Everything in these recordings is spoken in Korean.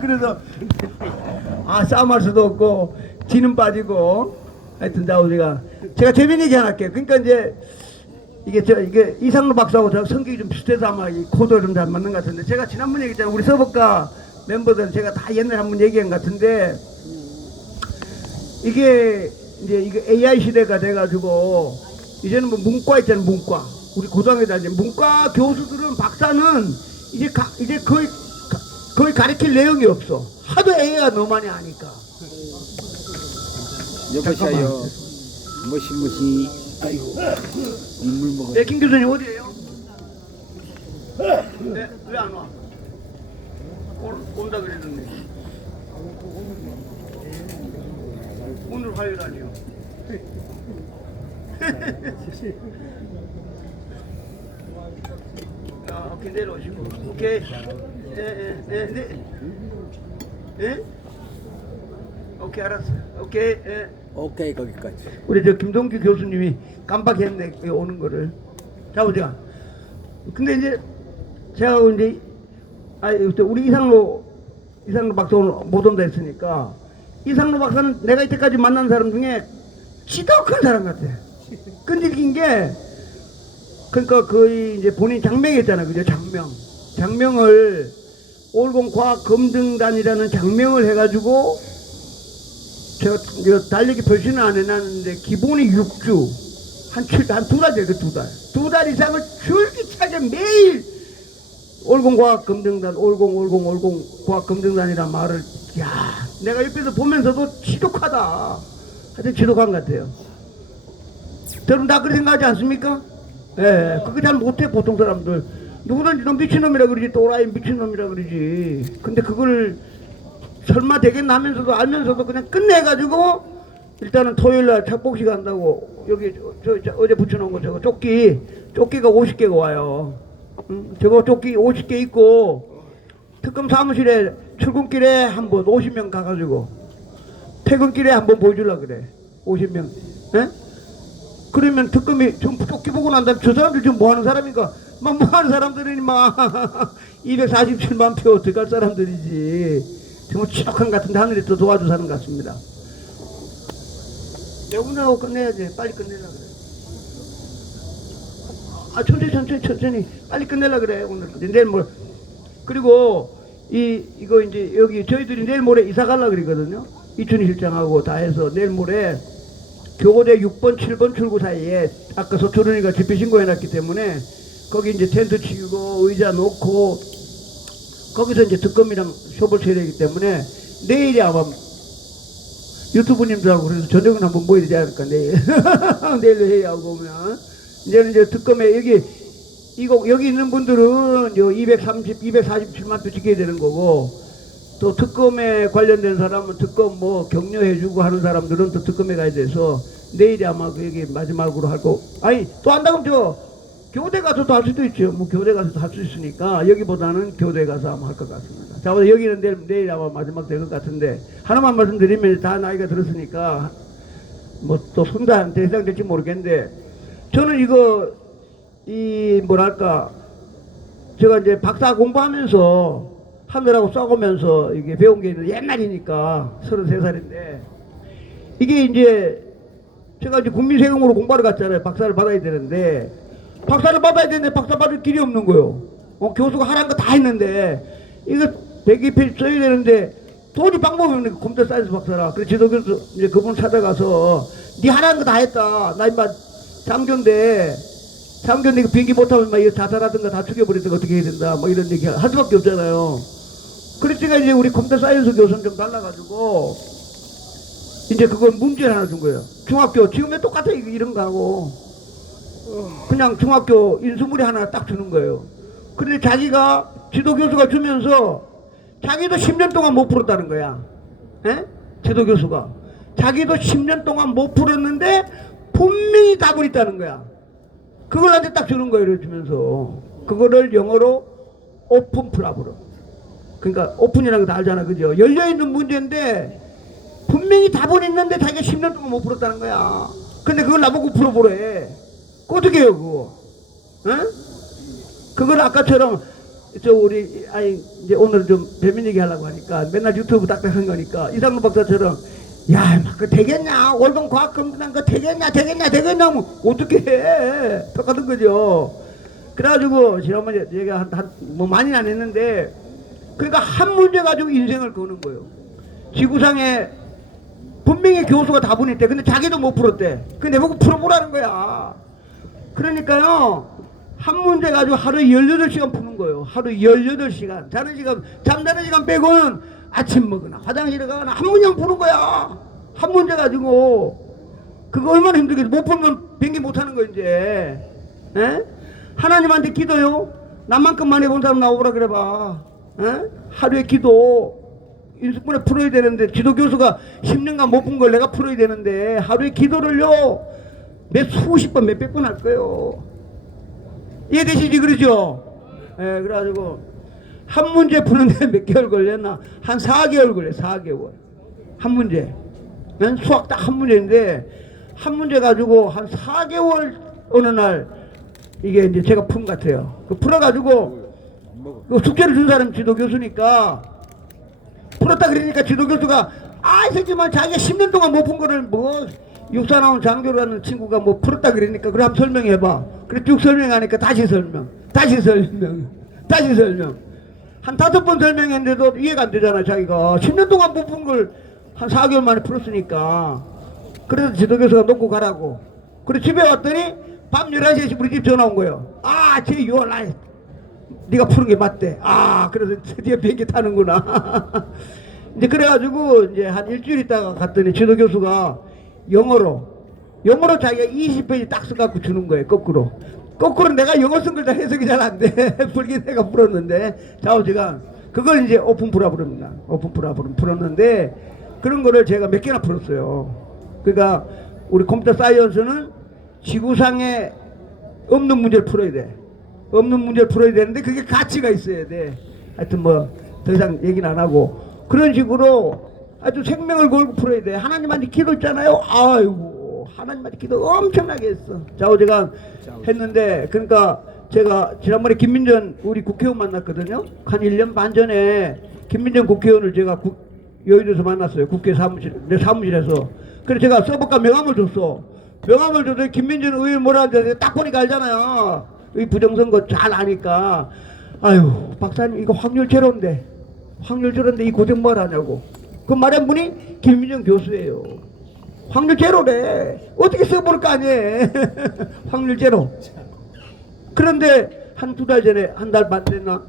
그래서 싸움할 수도 없고 지는 빠지고 하여튼 제가 재밌는 얘기 하나 할게요. 그러니까 이제 이게 이상로 박사하고 저 성격이 좀 비슷해서 아마 이 코도 좀 잘 맞는 것 같은데, 제가 지난번 얘기했잖아요. 우리 서법과 멤버들 제가 다 옛날에 한번 얘기한 것 같은데, 이게 AI 시대가 돼가지고 이제는 뭐 문과 있잖아요. 문과. 우리 고등학교 다니는 문과 교수들은 박사는 이제 거의 가르칠 내용이 없어. 하도 AI가 너무 많이 하니까. 여보세요. 뭐시. 아이고. 물 먹어. 네, 김 교수님 어디에요? 네, 왜 안 와? 온다 그랬는데. 오늘 화요일 아니요. 오케이, 내려오시고. 오케이. 네. 오케이, 알았어요. 오케이. 오케이, 거기까지. 우리 김동규 교수님이 깜빡했네, 오는 거를. 자, 보자. 근데 이제 제가 이제 우리 이상로 박사 오늘 못 온다 했으니까, 이상로 박사는 내가 이때까지 만난 사람 중에 지독한 사람 같아. 끈질긴 게, 그러니까 거의 이제 본인 장명했잖아, 그죠? 장명을 올공과학검증단이라는 장명을 해가지고, 제가 달리기 표시는 안 해놨는데 기본이 6주 한 두 달 돼요. 두 달 이상을 줄기차게 매일 올공과학검증단 올공과학검증단이란 말을, 내가 옆에서 보면서도 지독하다. 하여튼 지독한 것 같아요. 여러분 다 그렇게 생각하지 않습니까? 예, 그거 잘 못해 보통 사람들. 누구든지 너 미친놈이라 그러지, 또라이 미친놈이라 그러지. 근데 그걸 설마 되겠나 하면서도 알면서도 그냥 끝내가지고, 일단은 토요일날 착복식 한다고 여기 어제 붙여놓은 거 저거 조끼가 50개가 와요. 저거 조끼 50개 있고, 특검 사무실에 출근길에 한번 50명 가가지고 퇴근길에 한번 보여주려고 그래. 50명. 예? 그러면 특검이 좀 조끼 보고 난 다음에 저 사람들 지금 뭐 하는 사람인가? 뭐 하는 사람들이니 247만 표 어떡할 사람들이지. 정말 지독한 것 같은데 하늘이 또 도와줘 사는 것 같습니다. 내가 운전하고 끝내야지. 빨리 끝내려고 그래. 천천히 빨리 끝내려고 그래. 오늘 내일 모레. 그리고 이거 이제 여기 저희들이 내일 모레 이사 가려고 그러거든요. 이춘희 실장하고 다 해서 내일 모레 교고대 6번 7번 출구 사이에 아까 서초른이가 집회 신고해놨기 때문에 거기 이제 텐트 치고 의자 놓고 거기서 이제 특검이랑 쇼볼 쳐야 되기 때문에 내일이 아마 유튜브님들하고 그래서 저녁은 한번 모여야 되지 않을까, 내일. 내일로 회의하고 오면. 이제 특검에 여기 있는 분들은 247만 표 지켜야 되는 거고, 또 특검에 관련된 사람은 특검 뭐 격려해주고 하는 사람들은 또 특검에 가야 돼서 내일이 아마 그 얘기 마지막으로 할 거. 또 한다면 교대 가서도 할 수도 있죠. 뭐 교대 가서도 할 수 있으니까 여기보다는 교대 가서 아마 할 것 같습니다. 자, 여기는 내일 아마 마지막 될 것 같은데, 하나만 말씀드리면 다 나이가 들었으니까 뭐 또 손단한테 해당될지 모르겠는데, 저는 제가 이제 박사 공부하면서 하느라고 싸우면서 이게 배운 게 있는 옛날이니까 33살인데, 이게 이제 제가 이제 국민세금으로 공부하러 갔잖아요. 박사를 받아야 되는데, 박사를 받아야 되는데 박사 받을 길이 없는 거예요. 교수가 하라는 거 다 했는데, 이거 대기필 써야 되는데 도저히 방법이 없는 거예요. 컴퓨터 사이언스 박사라. 그래서 지도교수 이제 그분 찾아가서, 니 하라는 거 다 했다. 나 임마 장교인데 이거 비행기 못하면 막 이거 자살하든가 다 죽여버리든가 어떻게 해야 된다. 뭐 이런 얘기 할 수밖에 없잖아요. 그래서 제가 이제 우리 컴퓨터 사이언스 교수는 좀 달라가지고 이제 그걸 문제를 하나 준 거예요. 중학교 지금에 똑같아 이런 거 하고 그냥 중학교 인수물이 하나 딱 주는 거예요. 그런데 자기가 지도교수가 주면서 자기도 10년 동안 못 풀었다는 거야. 에? 지도교수가 자기도 10년 동안 못 풀었는데 분명히 답을 있다는 거야. 그걸 나한테 딱 주는 거예요. 이렇게 주면서 그거를 영어로 오픈 프라브로, 그러니까 오픈이라는 거 다 알잖아, 그죠? 열려있는 문제인데 분명히 답은 있는데 자기가 10년 동안 못 풀었다는 거야. 근데 그걸 나보고 풀어보래. 어떻게 해요 그거? 응? 그걸 아까처럼 저 우리 아니 이제 오늘 좀 배민 얘기 하려고 하니까 맨날 유튜브 딱딱한 거니까 이상로 박사처럼 야, 막 그 되겠냐? 월동 과학 검진한 거 되겠냐? 뭐 어떻게 해? 똑같은 거죠. 그래가지고 지난번에 제가 뭐 많이는 안 했는데 그러니까 한 문제 가지고 인생을 거는 거예요. 지구상에 분명히 교수가 다분히 있대. 근데 자기도 못 풀었대. 근데 내보고 풀어보라는 거야. 그러니까요. 한 문제 가지고 하루에 18시간 푸는 거예요. 하루 18시간. 자는 시간, 잠자는 시간 빼고는 아침 먹으나 화장실에 가거나 한 문제만 푸는 거야. 한 문제 가지고. 그거 얼마나 힘들겠어. 못 풀면 변기 못 하는 거 이제. 에? 하나님한테 기도요. 나만큼만 해본 사람 나오라 그래봐. 에? 하루에 기도. 인수분해 풀어야 되는데 지도 교수가 10년간 못 푼 걸 내가 풀어야 되는데 하루에 기도를요. 몇 수십 번 몇백 번 할 거예요. 이해되시지 그러죠? 예, 그래가지고 한 문제 푸는데 몇 개월 걸렸나? 한 4개월 걸려. 4개월 한 문제. 수학 딱 한 문제인데 한 문제 가지고 한 4개월 어느 날 이게 이제 제가 푼 것 같아요. 그 풀어가지고 그 숙제를 준 사람 지도 교수니까 풀었다 그러니까 지도 교수가 이 새끼만 자기가 10년 동안 못 푼 거를 뭐 육사 나온 장교라는 친구가 뭐 풀었다 그러니까 그래 한번 설명해봐. 그래 쭉 설명하니까 다시 설명 한 5번 설명했는데도 이해가 안 되잖아. 자기가 10년 동안 못 푼 걸 한 4개월 만에 풀었으니까. 그래서 지도교수가 놓고 가라고. 그래 집에 왔더니 밤 11시에 우리 집 전화 온 거예요. 제 유언라이 네가 푸는 게 맞대. 그래서 드디어 비행기 타는구나. 이제 그래가지고 이제 한 일주일 있다가 갔더니 지도교수가 영어로 자기가 20페이지 딱 써갖고 주는 거예요. 거꾸로 내가 영어 쓴 걸 다 해석이 잘 안 돼. 풀긴 내가 풀었는데 좌우지간 그걸 이제 오픈 브라브릅니다. 오픈 브라브름 풀었는데 그런 거를 제가 몇 개나 풀었어요. 그러니까 우리 컴퓨터 사이언스는 지구상에 없는 문제를 풀어야 돼. 없는 문제를 풀어야 되는데 그게 가치가 있어야 돼. 하여튼 뭐 더 이상 얘기는 안 하고 그런 식으로 아주 생명을 걸고 풀어야 돼. 하나님한테 기도했잖아요. 아이고 하나님한테 기도 엄청나게 했어. 좌우지간 했는데 그러니까 제가 지난번에 김민전 우리 국회의원 만났거든요. 한 1년 반 전에 김민전 국회의원을 제가 여의도에서 만났어요. 국회 내 사무실에서. 그래서 제가 서버가 명함을 줬어. 명함을 줘도 김민전 의원 뭐라 하는데 딱 보니까 알잖아요. 이 부정선거 잘 아니까 아유 박사님 이거 확률 제로인데 이 고생 뭘 하냐고. 그 말한 분이 김민정 교수예요. 확률 제로래. 어떻게 써볼 거 아니에요. 확률 제로. 그런데 한 2달 전에 한 달 반 됐나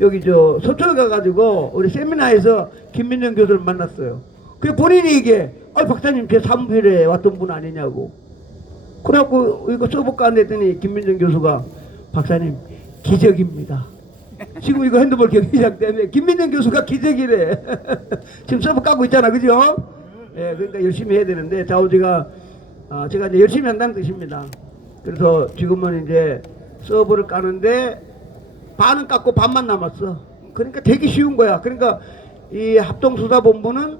여기 저 서초에 가가지고 우리 세미나에서 김민정 교수를 만났어요. 그 본인이 이게 박사님 제 사무실에 왔던 분 아니냐고. 그래갖고 이거 써볼까 했더니 김민정 교수가 박사님 기적입니다. 지금 이거 핸드폰 경기장 때문에 김민정 교수가 기적이래. 지금 서버 까고 있잖아, 그죠? 예, 그러니까 열심히 해야 되는데 좌우지가 제가 이제 열심히 한다는 뜻입니다. 그래서 지금은 이제 서버를 까는데 반은 깎고 반만 남았어. 그러니까 되게 쉬운 거야. 그러니까 이 합동수사본부는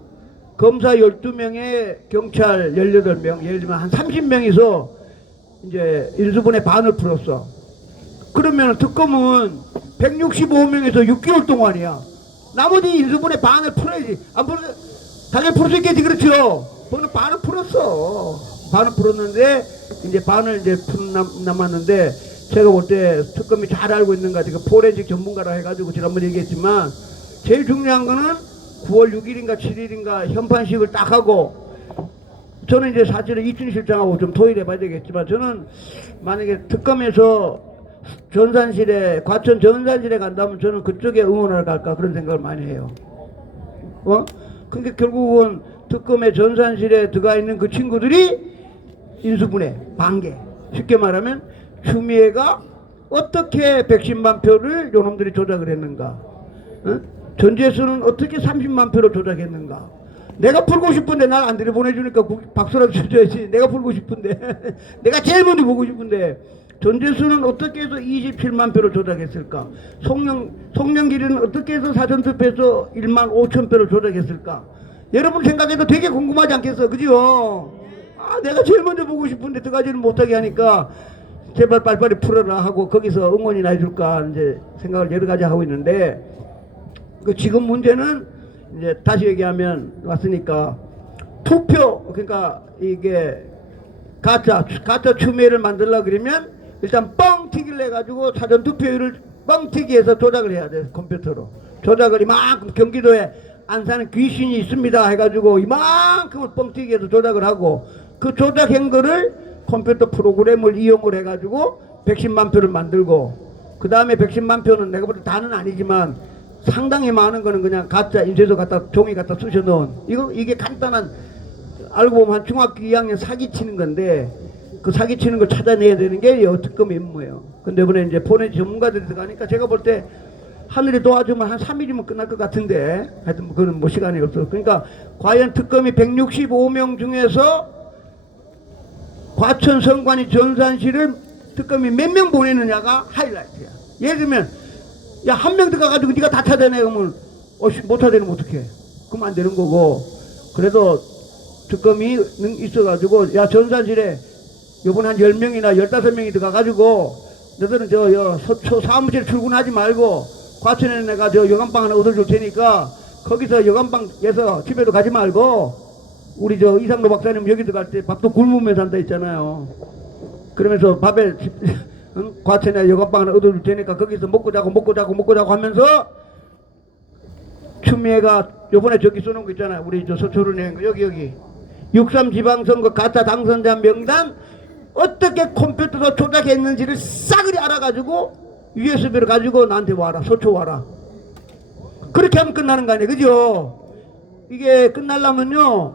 검사 12명에 경찰 18명, 예를 들면 한 30명이서 이제 인수분해 반을 풀었어. 그러면 특검은 165명에서 6개월 동안이야. 나머지 인수분해 반을 풀어야지. 안 풀어, 당연히 풀 수 있겠지, 그렇죠? 저는 반을 풀었어. 반을 풀었는데, 이제 반을 이제 남았는데, 제가 볼 때 특검이 잘 알고 있는 것 같아요. 포렌식 전문가라 해가지고 지난번에 얘기했지만, 제일 중요한 거는 9월 6일인가 7일인가 현판식을 딱 하고, 저는 이제 사실은 이춘희 실장하고 좀 토의를 해봐야 되겠지만, 저는 만약에 특검에서 과천 전산실에 간다면 저는 그쪽에 응원하러 갈까 그런 생각을 많이 해요. 그러니까 결국은 특검의 전산실에 들어가 있는 그 친구들이 인수분해, 반개. 쉽게 말하면 추미애가 어떻게 110만 표를 요놈들이 조작을 했는가. 전재수는 어떻게 30만 표를 조작했는가. 내가 풀고 싶은데 날 안 들여보내주니까 박수라도 쳐줘야지. 내가 풀고 싶은데 내가 제일 먼저 보고 싶은데 전재수는 어떻게 해서 27만 표를 조작했을까? 송영길이는 어떻게 해서 사전투표에서 1만 5천 표를 조작했을까? 여러분 생각해도 되게 궁금하지 않겠어? 그죠? 내가 제일 먼저 보고 싶은데 두 가지를 못하게 하니까 제발 빨리빨리 풀어라 하고 거기서 응원이나 해줄까 이제 생각을 여러 가지 하고 있는데, 그 지금 문제는 이제 다시 얘기하면 왔으니까 투표, 그러니까 이게 가짜 추미애를 만들려 그러면 일단 뻥튀기를 해가지고 사전 투표율을 뻥튀기해서 조작을 해야 돼. 컴퓨터로 조작을 이만큼, 경기도에 안사는 귀신이 있습니다 해가지고 이만큼을 뻥튀기해서 조작을 하고, 그 조작한 거를 컴퓨터 프로그램을 이용을 해가지고 110만 표를 만들고, 그 다음에 110만 표는 내가 볼 때 다는 아니지만 상당히 많은 거는 그냥 가짜 인쇄소 갖다 종이 갖다 쑤셔 넣은, 이게 간단한, 알고 보면 한 중학교 2학년 사기치는 건데, 그 사기치는 걸 찾아내야 되는 게 특검 임무예요. 근데 이번에 이제 포렌식 전문가들이 들어가니까 제가 볼 때 하늘이 도와주면 한 3일이면 끝날 것 같은데, 하여튼 그건 뭐 시간이 없어. 그러니까 과연 특검이 165명 중에서 과천 성관이 전산실을 특검이 몇 명 보내느냐가 하이라이트야. 예를 들면 야, 한 명 들어가가지고 네가 다 찾아내 그러면 못 찾아내면 어떡해. 그럼 안 되는 거고. 그래도 특검이 있어가지고 야, 전산실에 요번에 한 10명이나 15명이 들어가가지고 너희들은 저 서초 사무실 출근하지 말고 과천에 내가 저 여관방 하나 얻어줄 테니까 거기서 여관방에서 집에도 가지 말고 우리 저 이상로 박사님 여기 들어갈 때 밥도 굶으면서 한다 했잖아요. 그러면서 밥에 응? 과천에 여관방 하나 얻어줄 테니까 거기서 먹고 자고 하면서 추미애가 요번에 저기 써놓은 거 있잖아요. 우리 저 서초로 낸 거 여기 6.3 지방선거 가짜 당선자 명단 어떻게 컴퓨터로 조작했는지를 싸그리 알아가지고 USB를 가지고 나한테 와라. 서초 와라. 그렇게 하면 끝나는 거 아니에요. 그죠? 이게 끝나려면요,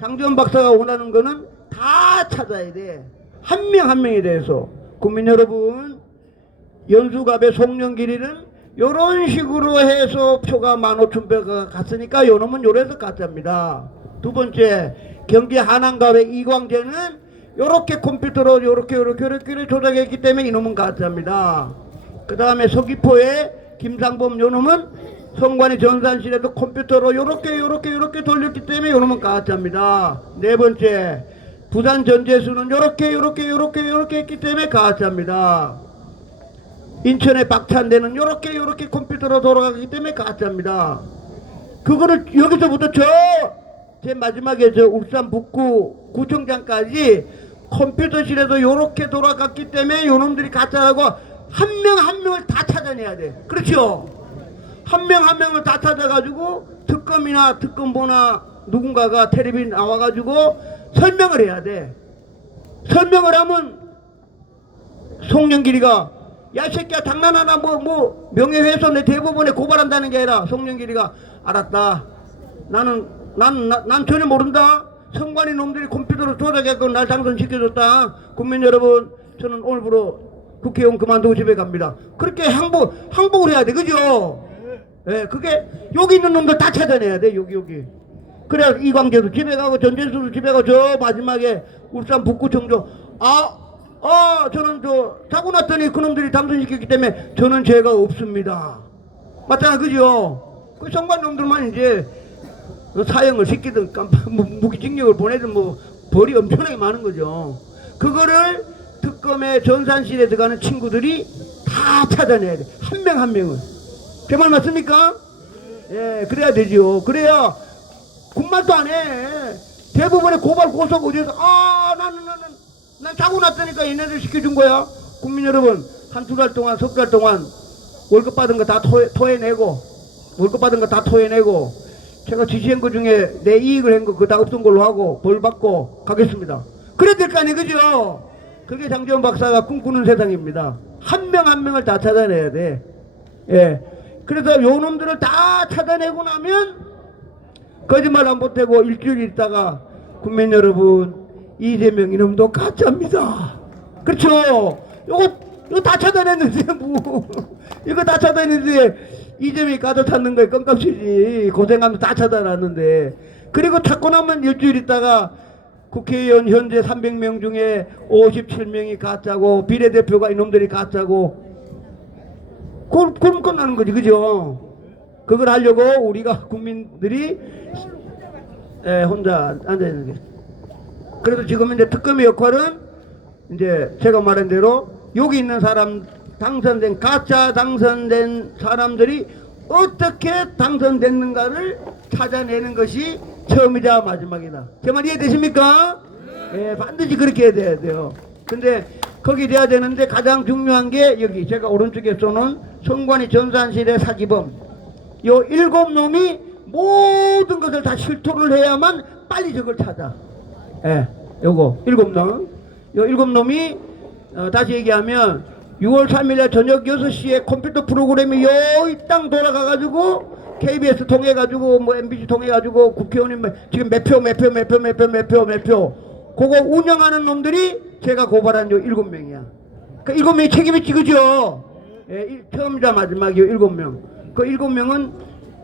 장지원 박사가 원하는 거는 다 찾아야 돼. 한 명 한 명에 대해서. 국민 여러분, 연수갑의 송영길이는 요런 식으로 해서 표가 15,000표가 갔으니까 요놈은 요래서 가짜입니다. 두 번째, 경기 하남갑의 이광재는 요렇게 컴퓨터로 요렇게 조작했기 때문에 이놈은 가짜입니다. 그 다음에 서귀포의 김상범 요놈은 성관이 전산실에도 컴퓨터로 요렇게 돌렸기 때문에 요놈은 가짜입니다. 네 번째, 부산 전재수는 요렇게 했기 때문에 가짜입니다. 인천의 박찬대는 요렇게 컴퓨터로 돌아가기 때문에 가짜입니다. 그거를 여기서부터 제 마지막에 저 울산 북구 구청장까지 컴퓨터실에도 요렇게 돌아갔기 때문에 요놈들이 가짜라고 한 명 한 명을 다 찾아내야 돼. 그렇죠? 한 명 한 명을 다 찾아가지고 특검이나 특검보나 누군가가 텔레비 나와가지고 설명을 해야 돼. 설명을 하면 송영길이가 야, 이 새끼야, 장난하나, 명예훼손 내 대법원에 고발한다는 게 아니라, 송영길이가, 알았다. 난 전혀 모른다. 성관이 놈들이 컴퓨터로 조작했고 날 당선시켜줬다. 국민 여러분, 저는 오늘부로 국회의원 그만두고 집에 갑니다. 그렇게 항복을 해야 돼. 그죠? 예, 그게, 여기 있는 놈들 다 찾아내야 돼. 여기. 그래야 이광재도 집에 가고, 전재수도 집에 가고, 저 마지막에 울산 북구청조, 저는 자고 났더니 그놈들이 당선시켰기 때문에 저는 죄가 없습니다. 맞잖아, 그죠? 그 성관 놈들만 이제 사형을 시키든 무기징역을 보내든 벌이 엄청나게 많은 거죠. 그거를 특검의 전산실에 들어가는 친구들이 다 찾아내야 돼. 한 명 한 명을. 제 말 맞습니까? 예, 그래야 되죠. 그래야 군말도 안 해. 대부분의 고발 고소가 어디서 난 자고 났다니까 얘네들 시켜준 거야. 국민 여러분, 한 두 달 동안, 석 달 동안 월급 받은 거 다 토해내고, 제가 지시한 거 중에 내 이익을 한 거 그거 다 없던 걸로 하고 벌 받고 가겠습니다. 그래야 될 거 아니에요, 그죠? 그게 장지원 박사가 꿈꾸는 세상입니다. 한 명 한 명을 다 찾아내야 돼. 예. 그래서 요 놈들을 다 찾아내고 나면 거짓말 안 보태고 일주일 있다가 국민 여러분, 이재명 이놈도 가짜입니다. 그렇죠? 이거 다 찾아냈는데 이거 다 찾아냈는데 이재명이 가짜 찾는 거에 껌값이지. 고생하면서 다 찾아놨는데. 그리고 찾고 나면 일주일 있다가 국회의원 현재 300명 중에 57명이 가짜고 비례대표가 이놈들이 가짜고 그럼 끝나는 거지. 그죠? 그걸 하려고 우리가 국민들이 혼자 앉아있는 게. 그래도 지금 이제 특검의 역할은 이제 제가 말한 대로 여기 있는 사람 당선된 가짜 당선된 사람들이 어떻게 당선됐는가를 찾아내는 것이 처음이자 마지막이다. 제 말 이해되십니까? 예, 반드시 그렇게 해야 돼요. 근데 거기 돼야 되는데 가장 중요한 게 여기 제가 오른쪽에 쏘는 성관이 전산실의 사기범 요 7놈이 모든 것을 다 실토를 해야만 빨리 저걸 찾아. 예, 요거 7놈 요 7놈이 다시 얘기하면 6월 3일에 저녁 6시에 컴퓨터 프로그램이 여기 땅 돌아가가지고 KBS 통해가지고 뭐 MBC 통해가지고 국회의원님 지금 몇 표 그거 운영하는 놈들이 제가 고발한 요 7명이야. 그 7명이 책임이 지그죠. 예, 처음이자 마지막이요 7명. 그 7명은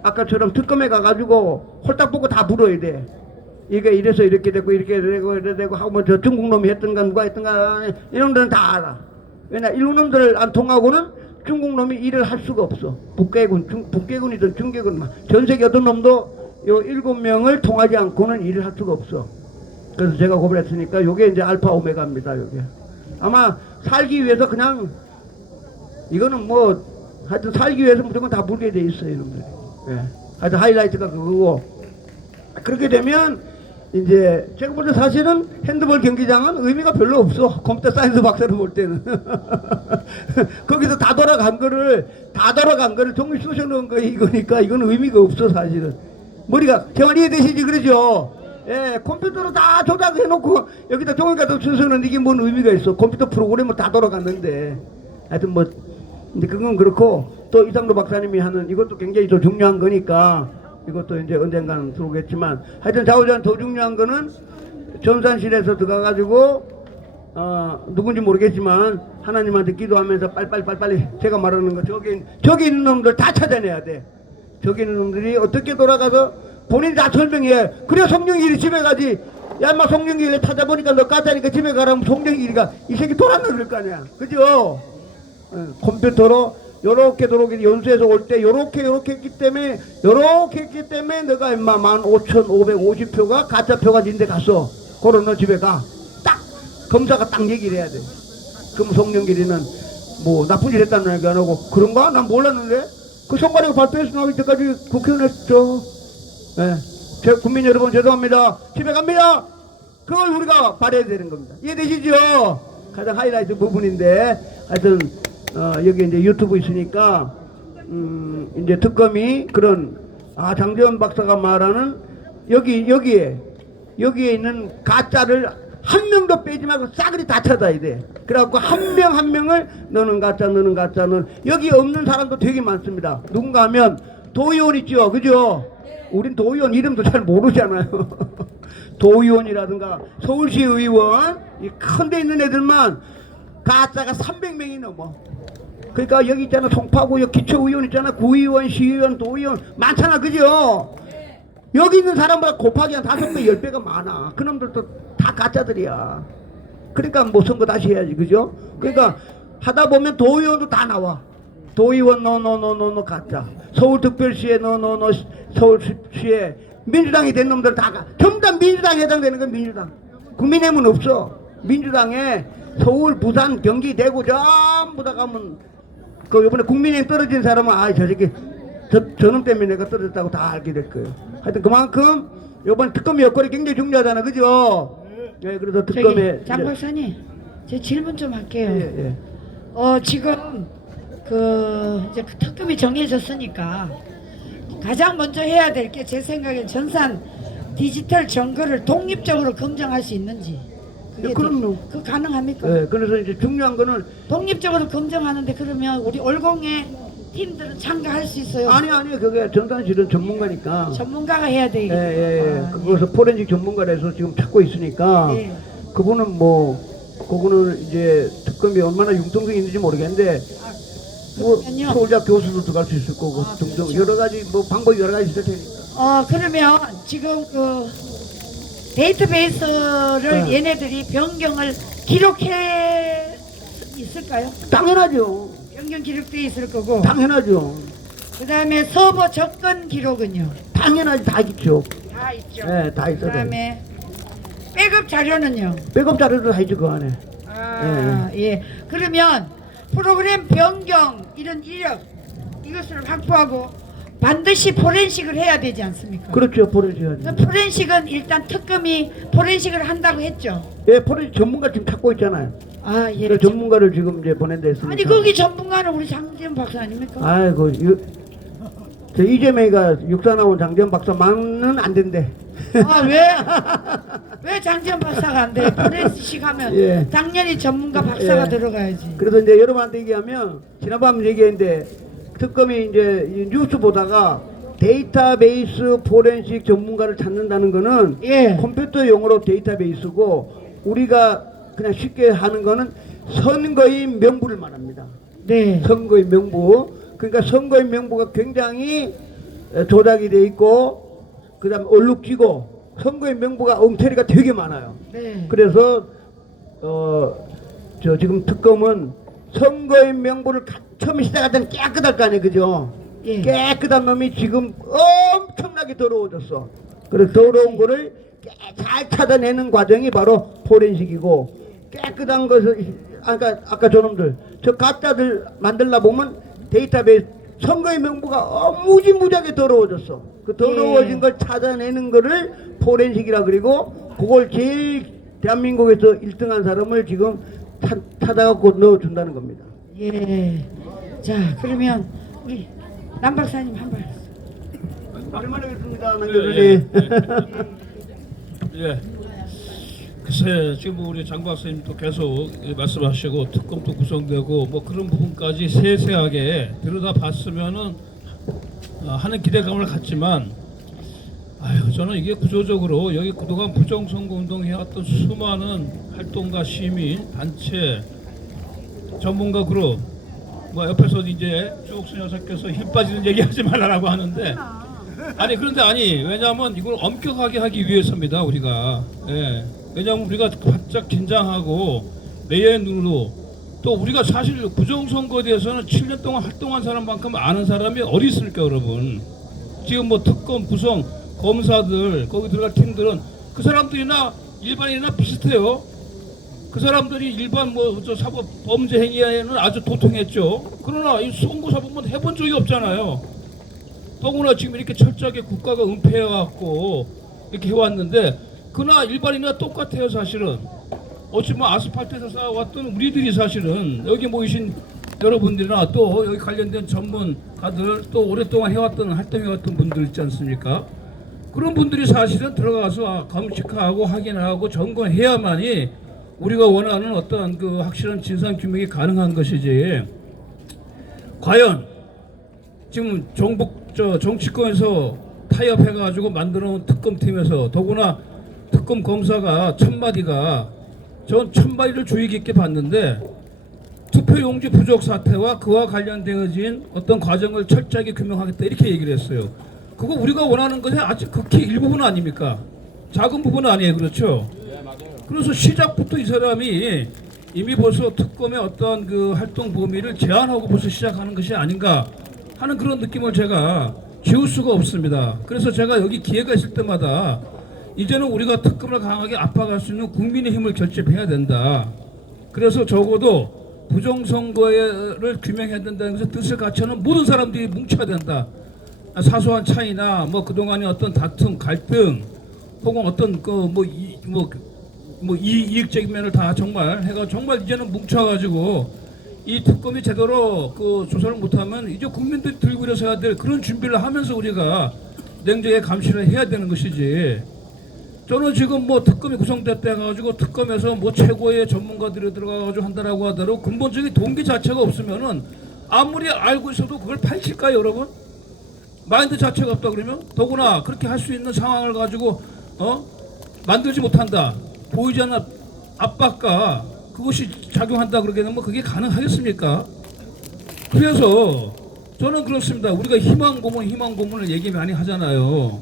아까처럼 특검에 가가지고 홀딱 보고 다 물어야 돼. 이게 이래서 이렇게 되고 이렇게 되고 이래 되고 하고 뭐 저 중국 놈이 했던가 누가 했던가 이런 놈들은 다 알아. 왜냐 이런 놈들 안 통하고는 중국 놈이 일을 할 수가 없어. 북괴군이든 중괴군 전 세계 어떤 놈도 요 7명을 통하지 않고는 일을 할 수가 없어. 그래서 제가 고발했으니까 요게 이제 알파 오메가입니다. 요게 아마 살기 위해서 그냥 이거는 뭐 하여튼 살기 위해서 무조건 다 물게 돼 있어요 이놈들이. 예. 하여튼 하이라이트가 그거고 그렇게 되면 이제 제가 볼 때 사실은 핸드볼 경기장은 의미가 별로 없어. 컴퓨터 사이언스 박사를 볼 때는 거기서 다 돌아간 거를 종이 쑤셔 넣은 거 이거니까 이거는 의미가 없어 사실은. 머리가 제 말 이해되시지 그러죠? 예, 컴퓨터로 다 조작해 놓고 여기다 종이 갖다 쑤셔 넣는 이게 뭔 의미가 있어? 컴퓨터 프로그램은 다 돌아갔는데. 하여튼 뭐 근데 그건 그렇고 또 이상도 박사님이 하는 이것도 굉장히 더 중요한 거니까. 이것도 이제 언젠가는 들어오겠지만 하여튼 좌우전 더 중요한 거는 전산실에서 들어가가지고 누군지 모르겠지만 하나님한테 기도하면서 빨리 제가 말하는 거 저기 있는 놈들 다 찾아내야 돼. 저기 있는 놈들이 어떻게 돌아가서 본인이 다 설명해. 그래야 성령길이 집에 가지. 야 인마 성령길에 찾아보니까 너 까짜니까 집에 가라면 성령길이가 이 새끼 돌았나 그럴 거 아니야. 그죠? 컴퓨터로 요렇게 들어오기 연수에서 올 때 요렇게 했기 때문에 너가 인마 15,550표가 가짜표가 진데 갔어. 그럼 너 집에 가. 딱 검사가 딱 얘기를 해야 돼. 그럼 성령길이는 뭐 나쁜 일 했다는 얘기 안 하고 그런가? 난 몰랐는데 그 성관이가 발표해서 나올 때까지 국회의원 했죠. 예. 국민 여러분 죄송합니다. 집에 갑니다. 그걸 우리가 발해야 되는 겁니다. 이해되시죠? 가장 하이라이트 부분인데 하여튼 여기 이제 유튜브 있으니까 이제 특검이 그런 장재원 박사가 말하는 여기에 있는 가짜를 한 명도 빼지 말고 싸그리 다 찾아야 돼. 그래갖고 한 명 한 명을 너는 가짜 여기 없는 사람도 되게 많습니다. 누군가 하면 도의원 있죠, 그죠? 우린 도의원 이름도 잘 모르잖아요. 도의원이라든가 서울시 의원 이 큰 데 있는 애들만 가짜가 300명이 넘어. 그러니까 여기 있잖아 송파구역 기초의원 있잖아 구의원 시의원 도의원 많잖아 그죠? 여기 있는 사람보다 곱하기 한 5배 10배가 많아. 그놈들도 다 가짜들이야. 그러니까 뭐 선거 다시 해야지 그죠? 그러니까 하다 보면 도의원도 다 나와. 도의원 노 가짜. 서울특별시에 노 서울시에 민주당이 된 놈들 다 전부 다 민주당에 해당되는 건 민주당. 국민의힘은 없어. 민주당에 서울 부산 경기 대구 전부 다 가면 그 이번에 국민의힘 떨어진 사람은 저 새끼 저놈 때문에 내가 떨어졌다고 다 알게 될 거예요. 하여튼 그만큼 이번 특검 여건이 굉장히 중요하잖아 그죠? 예, 그래서 특검에 장 박사님 제 질문 좀 할게요. 예. 지금 이제 그 특검이 정해졌으니까 가장 먼저 해야 될 게 제 생각엔 전산 디지털 증거를 독립적으로 검증할 수 있는지. 예, 그럼요. 그 가능합니까? 예, 그래서 이제 중요한 거는 독립적으로 검증하는데 그러면 우리 올공의 팀들은 참가할 수 있어요? 아니 그게 전산실은 전문가니까. 전문가가 해야 되겠죠. 예. 그것을 포렌식 전문가라서 지금 찾고 있으니까 예. 그분은 그거는 이제 특검이 얼마나 융통성이 있는지 모르겠는데 뭐 그러면요. 서울대학 교수도 들어갈 수 있을 거고 등등 그렇죠. 여러 가지 뭐 방법이 여러 가지 있을 테니까. 그러면 지금 데이터베이스를 네. 얘네들이 변경을 기록해 있을까요? 당연하죠. 변경 기록돼 있을 거고. 당연하죠. 그 다음에 서버 접근 기록은요? 당연하지 다 있죠. 다 있죠. 네, 다 있어요. 그 다음에 백업 자료는요? 백업 자료도 다 있죠 그 안에. 아, 예. 그러면 프로그램 변경 이런 이력 이것을 확보하고 반드시 포렌식을 해야 되지 않습니까? 그렇죠. 포렌식은. 포렌식은 일단 특검이 포렌식을 한다고 했죠. 예, 포렌식 전문가 지금 찾고 있잖아요. 아, 예. 그 전문가를 지금 이제 보낸다 했으니까. 아니 거기 전문가는 우리 장지현 박사 아닙니까? 아이고, 저 이재명이가 육사 나온 장재현 박사만은 안 된대. 아, 왜 장지현 박사가 안 돼? 포렌식 하면 예. 당연히 전문가 박사가 예. 들어가야지. 그래서 이제 여러분한테 얘기하면 지난밤 얘기했는데 특검이 이제 이 뉴스 보다가 데이터베이스 포렌식 전문가를 찾는다는 거는 예. 컴퓨터 용어로 데이터베이스고 우리가 그냥 쉽게 하는 거는 선거인 명부를 말합니다. 네. 선거인 명부. 그러니까 선거인 명부가 굉장히 조작이 돼 있고 그다음에 얼룩지고 선거인 명부가 엉터리가 되게 많아요. 네. 그래서 저 지금 특검은 선거인 명부를 처음에 시작할 때는 깨끗할 거 아니에요, 그죠? 예. 깨끗한 놈이 지금 엄청나게 더러워졌어. 그래서 더러운 거를 잘 찾아내는 과정이 바로 포렌식이고 깨끗한 것을 아까 저놈들 저 가짜들 만들라 보면 데이터베이스 선거인 명부가 무지무지하게 더러워졌어. 그 더러워진 예. 걸 찾아내는 거를 포렌식이라 그리고 그걸 제일 대한민국에서 1등한 사람을 지금 찾아갖고 넣어준다는 겁니다. 예. 자, 그러면 우리 남 박사님 한 말. 오랜만에 뵙습니다, 남 예, 교수님. 예. 글쎄 지금 우리 장 박사님도 계속 말씀하시고 특검도 구성되고 뭐 그런 부분까지 세세하게 들여다봤으면은 하는 기대감을 갖지만 아유 저는 이게 구조적으로 여기 그동안 부정선거 운동해왔던 수많은 활동가 시민 단체 전문가 그룹 뭐 옆에서 이제 주옥순 여사께서 힘 빠지는 얘기하지 말라고 하는데 아니 그런데 아니 왜냐하면 이걸 엄격하게 하기 위해서입니다 우리가 예. 왜냐하면 우리가 바짝 긴장하고 매의 눈으로 또 우리가 사실 부정선거에 대해서는 7년 동안 활동한 사람만큼 아는 사람이 어디 있습니까 여러분. 지금 뭐 특검 구성 검사들 거기 들어갈 팀들은 그 사람들이나 일반인이나 비슷해요. 그 사람들이 일반 뭐 저 사법 범죄 행위에는 아주 도통했죠. 그러나 이 선거사법은 해본 적이 없잖아요. 더구나 지금 이렇게 철저하게 국가가 은폐해갖고 이렇게 해왔는데 그러나 일반인이나 똑같아요 사실은. 어찌 뭐 아스팔트에서 쌓아왔던 우리들이 사실은 여기 모이신 여러분들이나 또 여기 관련된 전문가들 또 오랫동안 해왔던 활동해왔던 분들 있지 않습니까? 그런 분들이 사실은 들어가서 감식하고 확인하고 점검해야만이 우리가 원하는 어떤 그 확실한 진상 규명이 가능한 것이지. 과연 지금 정치권에서 타협해가지고 만들어놓은 특검팀에서 더구나 특검 검사가 1000마디가 전 1000마디를 주의 깊게 봤는데 투표용지 부족 사태와 그와 관련되어진 어떤 과정을 철저하게 규명하겠다 이렇게 얘기를 했어요. 그거 우리가 원하는 것이 아직 극히 일부분 아닙니까? 작은 부분은 아니에요. 그렇죠? 그래서 시작부터 이 사람이 이미 벌써 특검의 어떤 그 활동 범위를 제한하고 벌써 시작하는 것이 아닌가 하는 그런 느낌을 제가 지울 수가 없습니다. 그래서 제가 여기 기회가 있을 때마다 이제는 우리가 특검을 강하게 압박할 수 있는 국민의 힘을 결집해야 된다. 그래서 적어도 부정선거를 규명해야 된다는 것의 뜻을 같이하는 모든 사람들이 뭉쳐야 된다. 사소한 차이나 뭐 그동안의 어떤 다툼, 갈등 혹은 어떤 이익적인 면을 다 정말 해가 정말 이제는 뭉쳐가지고 이 특검이 제대로 그 조사를 못하면 이제 국민들이 들고 일어서야 될 그런 준비를 하면서 우리가 냉정하게 감시를 해야 되는 것이지. 저는 지금 뭐 특검이 구성됐다 해가지고 특검에서 뭐 최고의 전문가들이 들어가가지고 한다라고 하더라도 근본적인 동기 자체가 없으면은 아무리 알고 있어도 그걸 파헤칠까요, 여러분? 마인드 자체가 없다 그러면 더구나 그렇게 할 수 있는 상황을 가지고 만들지 못한다. 보이지 않는 압박과 그것이 작용한다 그러게 되면 그게 가능하겠습니까? 그래서 저는 그렇습니다. 우리가 희망 고문을 얘기 많이 하잖아요.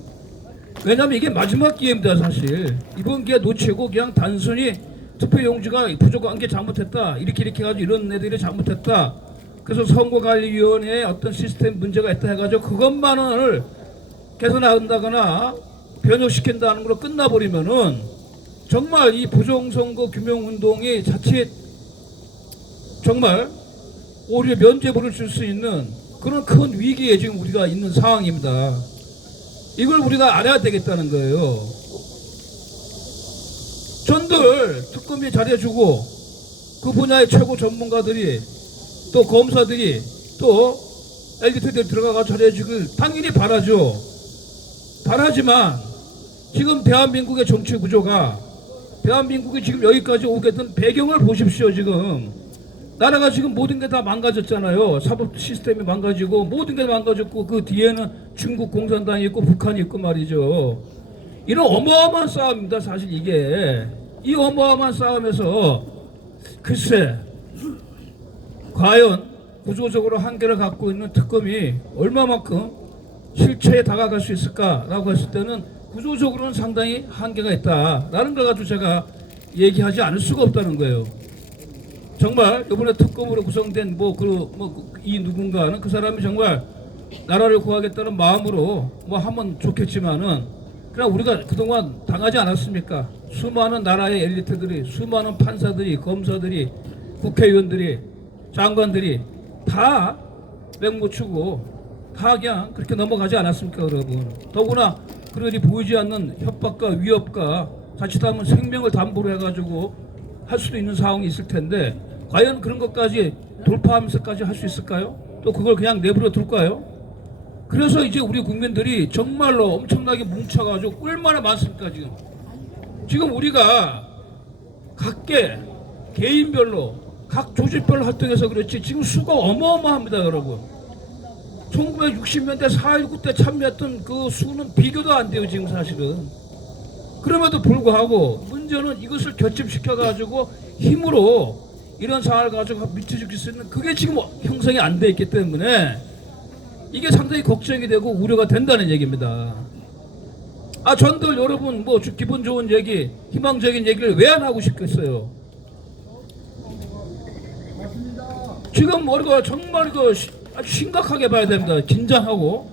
왜냐하면 이게 마지막 기회입니다. 사실 이번 기회 놓치고 그냥 단순히 투표용지가 부족한 게 잘못했다 이렇게 해가지고 이런 애들이 잘못했다 그래서 선거관리위원회에 어떤 시스템 문제가 있다 해가지고 그것만을 개선한다거나 변형시킨다는 걸로 끝나버리면은 정말 이 부정선거 규명운동이 자칫 정말 오히려 면죄부를 줄 수 있는 그런 큰 위기에 지금 우리가 있는 상황입니다. 이걸 우리가 알아야 되겠다는 거예요. 전들 특검이 잘해주고 그 분야의 최고 전문가들이 또 검사들이 또 엘리트들이 들어가서 잘해주길 당연히 바라죠. 바라지만 지금 대한민국의 정치 구조가 대한민국이 지금 여기까지 오게 된 배경을 보십시오. 지금 나라가 지금 모든 게 다 망가졌잖아요. 사법 시스템이 망가지고 모든 게 망가졌고 그 뒤에는 중국 공산당이 있고 북한이 있고 말이죠. 이런 어마어마한 싸움입니다. 사실 이게 이 어마어마한 싸움에서 글쎄 과연 구조적으로 한계를 갖고 있는 특검이 얼마만큼 실체에 다가갈 수 있을까라고 했을 때는 구조적으로는 상당히 한계가 있다라는 걸 가지고 제가 얘기하지 않을 수가 없다는 거예요. 정말 이번에 특검으로 구성된 이 누군가는 그 사람이 정말 나라를 구하겠다는 마음으로 뭐 하면 좋겠지만은 그냥 우리가 그동안 당하지 않았습니까? 수많은 나라의 엘리트들이, 수많은 판사들이, 검사들이, 국회의원들이, 장관들이 다 맹묻히고 다 그냥 그렇게 넘어가지 않았습니까, 여러분? 더구나 그러니 보이지 않는 협박과 위협과 자칫하면 생명을 담보로 해가지고 할 수도 있는 상황이 있을 텐데 과연 그런 것까지 돌파하면서까지 할 수 있을까요? 또 그걸 그냥 내버려 둘까요? 그래서 이제 우리 국민들이 정말로 엄청나게 뭉쳐가지고 얼마나 많습니까 지금? 지금 우리가 각계 개인별로 각 조직별로 활동해서 그렇지 지금 수가 어마어마합니다, 여러분. 1960년대 4.19 때 참여했던 그 수는 비교도 안 돼요, 지금 사실은. 그럼에도 불구하고 문제는 이것을 결집시켜가지고 힘으로 이런 상황을 가지고 미쳐줄 수 있는 그게 지금 형성이 안 돼 있기 때문에 이게 상당히 걱정이 되고 우려가 된다는 얘기입니다. 전들 여러분 뭐 기분 좋은 얘기, 희망적인 얘기를 왜 안 하고 싶겠어요? 지금 우리가 정말 아주 심각하게 봐야 됩니다. 긴장하고.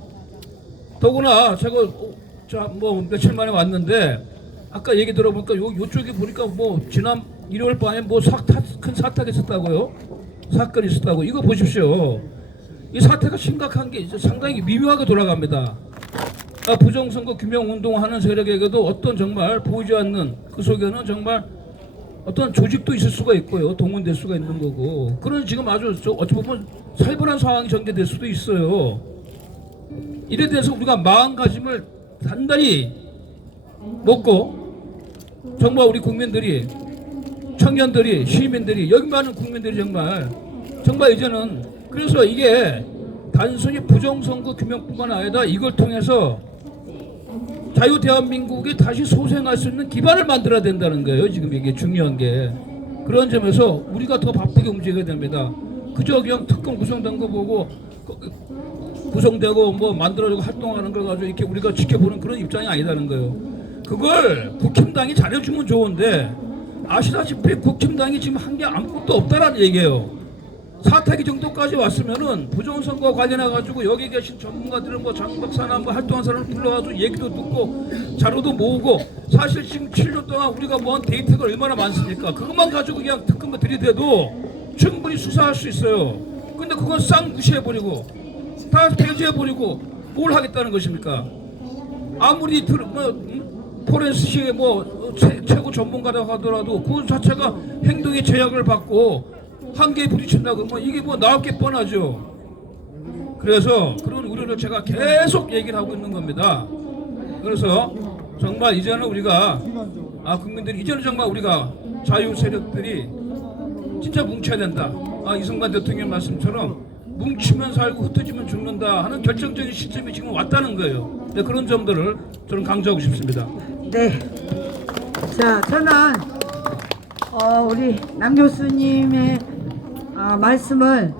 더구나 제가 뭐 며칠 만에 왔는데 아까 얘기 들어보니까 요쪽에 보니까 뭐 지난 일요일 밤에 뭐 큰 사태가 있었다고요? 사건이 있었다고. 이거 보십시오. 이 사태가 심각한 게 이제 상당히 미묘하게 돌아갑니다. 부정선거 규명운동하는 세력에게도 어떤 정말 보이지 않는 그 속에는 정말 어떤 조직도 있을 수가 있고요. 동원될 수가 있는 거고. 그런 지금 아주 어찌 보면 살벌한 상황이 전개될 수도 있어요. 이래 대해서 우리가 마음가짐을 단단히 먹고 정말 우리 국민들이 청년들이 시민들이 여기 많은 국민들이 정말 이제는 그래서 이게 단순히 부정선거 규명뿐만 아니라 이걸 통해서 자유 대한민국이 다시 소생할 수 있는 기반을 만들어야 된다는 거예요. 지금 이게 중요한 게 그런 점에서 우리가 더 바쁘게 움직여야 됩니다. 그저 그냥 특검 구성된 거 보고 구성되고 뭐 만들어지고 활동하는 걸 가지고 이렇게 우리가 지켜보는 그런 입장이 아니라는 거예요. 그걸 국힘당이 잘해주면 좋은데 아시다시피 국힘당이 지금 한 게 아무것도 없다라는 얘기예요. 사태기 정도까지 왔으면은 부정선거 관련해가지고 여기 계신 전문가들은 뭐 장 박사나 뭐 활동한 사람을 불러가지고 얘기도 듣고 자료도 모으고 사실 지금 7년 동안 우리가 모은 데이터가 얼마나 많습니까? 그것만 가지고 그냥 특검을 들이대도 충분히 수사할 수 있어요. 근데 그건 싹 무시해버리고 다 폐지해버리고 뭘 하겠다는 것입니까? 아무리 포렌식의 최고 전문가라고 하더라도 그 자체가 행동의 제약을 받고 한계에 부딪힌다 그러면 이게 나올 게 뻔하죠. 그래서 그런 우려를 제가 계속 얘기를 하고 있는 겁니다. 그래서 정말 이제는 우리가 국민들이 이제는 정말 우리가 자유 세력들이 진짜 뭉쳐야 된다. 이승만 대통령 말씀처럼 뭉치면 살고 흩어지면 죽는다 하는 결정적인 시점이 지금 왔다는 거예요. 네, 그런 점들을 저는 강조하고 싶습니다. 네. 자, 저는 우리 남 교수님의 말씀을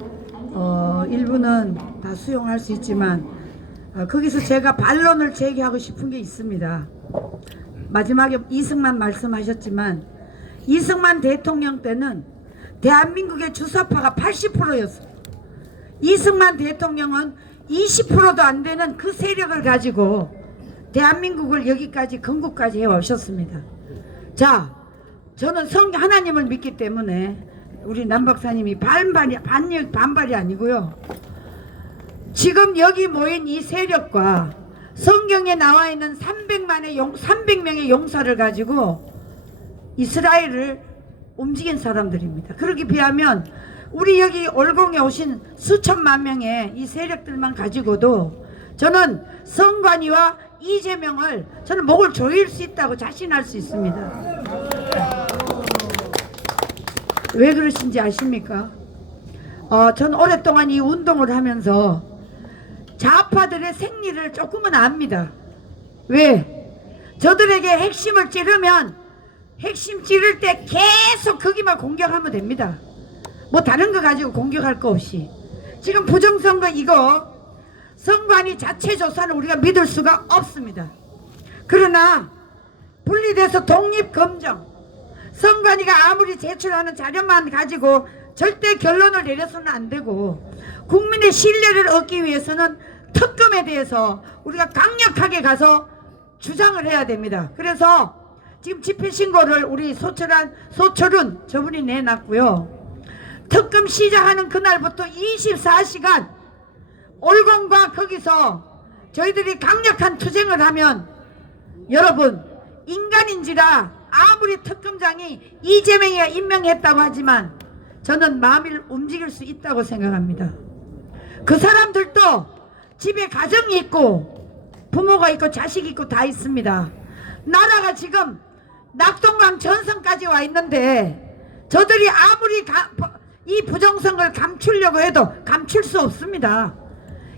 일부는 다 수용할 수 있지만 거기서 제가 반론을 제기하고 싶은 게 있습니다. 마지막에 이승만 말씀하셨지만 이승만 대통령 때는 대한민국의 주사파가 80%였어요. 이승만 대통령은 20%도 안 되는 그 세력을 가지고 대한민국을 여기까지 건국까지 해오셨습니다. 자, 저는 하나님을 믿기 때문에 우리 남 박사님이 반발이 아니고요. 지금 여기 모인 이 세력과 성경에 나와 있는 300명의 용사를 가지고 이스라엘을 움직인 사람들입니다. 그러기 비하면 우리 여기 올공에 오신 수천만 명의 이 세력들만 가지고도 저는 성관이와 이재명을 저는 목을 조일 수 있다고 자신할 수 있습니다. 왜 그러신지 아십니까? 전 오랫동안 이 운동을 하면서 좌파들의 생리를 조금은 압니다. 왜? 저들에게 핵심을 찌르면 핵심 찌를 때 계속 거기만 공격하면 됩니다. 뭐 다른 거 가지고 공격할 거 없이. 지금 부정선거 이거 선관위 자체 조사는 우리가 믿을 수가 없습니다. 그러나 분리돼서 독립검정, 선관위가 아무리 제출하는 자료만 가지고 절대 결론을 내려서는 안 되고 국민의 신뢰를 얻기 위해서는 특검에 대해서 우리가 강력하게 가서 주장을 해야 됩니다. 그래서 지금 집회신고를 우리 소철은 저분이 내놨고요. 특검 시작하는 그날부터 24시간 올공과 거기서 저희들이 강력한 투쟁을 하면 여러분 인간인지라 아무리 특검장이 이재명이가 임명했다고 하지만 저는 마음을 움직일 수 있다고 생각합니다. 그 사람들도 집에 가정이 있고 부모가 있고 자식이 있고 다 있습니다. 나라가 지금 낙동강 전선까지 와 있는데 저들이 아무리 이 부정선거를 감추려고 해도 감출 수 없습니다.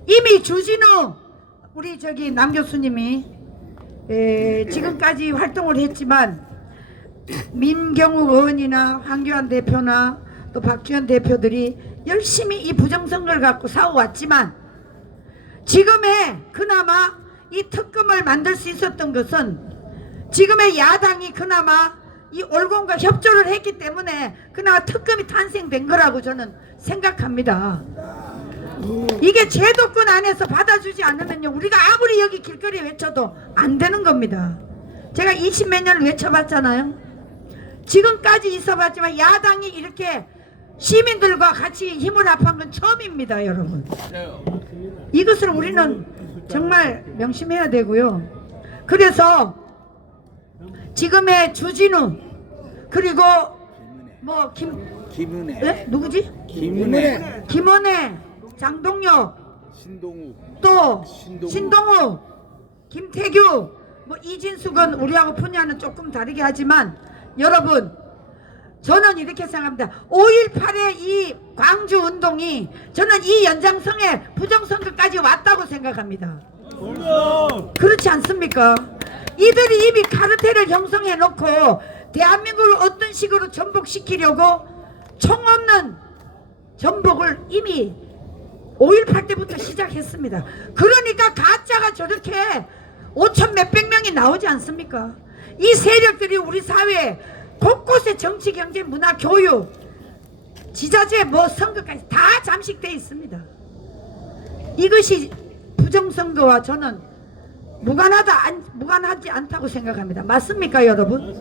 이미 주진우 우리 저기 남 교수님이 지금까지 활동을 했지만 민경욱 의원이나 황교안 대표나 또 박지원 대표들이 열심히 이 부정선거를 갖고 싸워왔지만 지금의 그나마 이 특검을 만들 수 있었던 것은 지금의 야당이 그나마 이 올공과 협조를 했기 때문에 그나마 특검이 탄생된 거라고 저는 생각합니다. 이게 제도권 안에서 받아주지 않으면요 우리가 아무리 여기 길거리에 외쳐도 안 되는 겁니다. 제가 20몇 년을 외쳐봤잖아요. 지금까지 있어봤지만 야당이 이렇게 시민들과 같이 힘을 합한 건 처음입니다. 여러분 이것을 우리는 정말 명심해야 되고요. 그래서 지금의 주진우 그리고 뭐 김은혜. 네? 누구지? 김은혜. 김은혜, 장동혁, 신동욱. 또 신동욱. 신동욱, 김태규, 뭐 이진숙은 우리하고 분야는 조금 다르게 하지만 여러분 저는 이렇게 생각합니다. 5.18의 이 광주 운동이 저는 이 연장선에 부정선거까지 왔다고 생각합니다. 그렇지 않습니까? 이들이 이미 카르텔을 형성해 놓고 대한민국을 어떤 식으로 전복시키려고 총 없는 전복을 이미 5.18 때부터 시작했습니다. 그러니까 가짜가 저렇게 5천 몇백 명이 나오지 않습니까? 이 세력들이 우리 사회에 곳곳에 정치, 경제, 문화, 교육, 지자체, 뭐 선거까지 다 잠식되어 있습니다. 이것이 부정선거와 저는 무관하지 않다고 생각합니다. 맞습니까 여러분?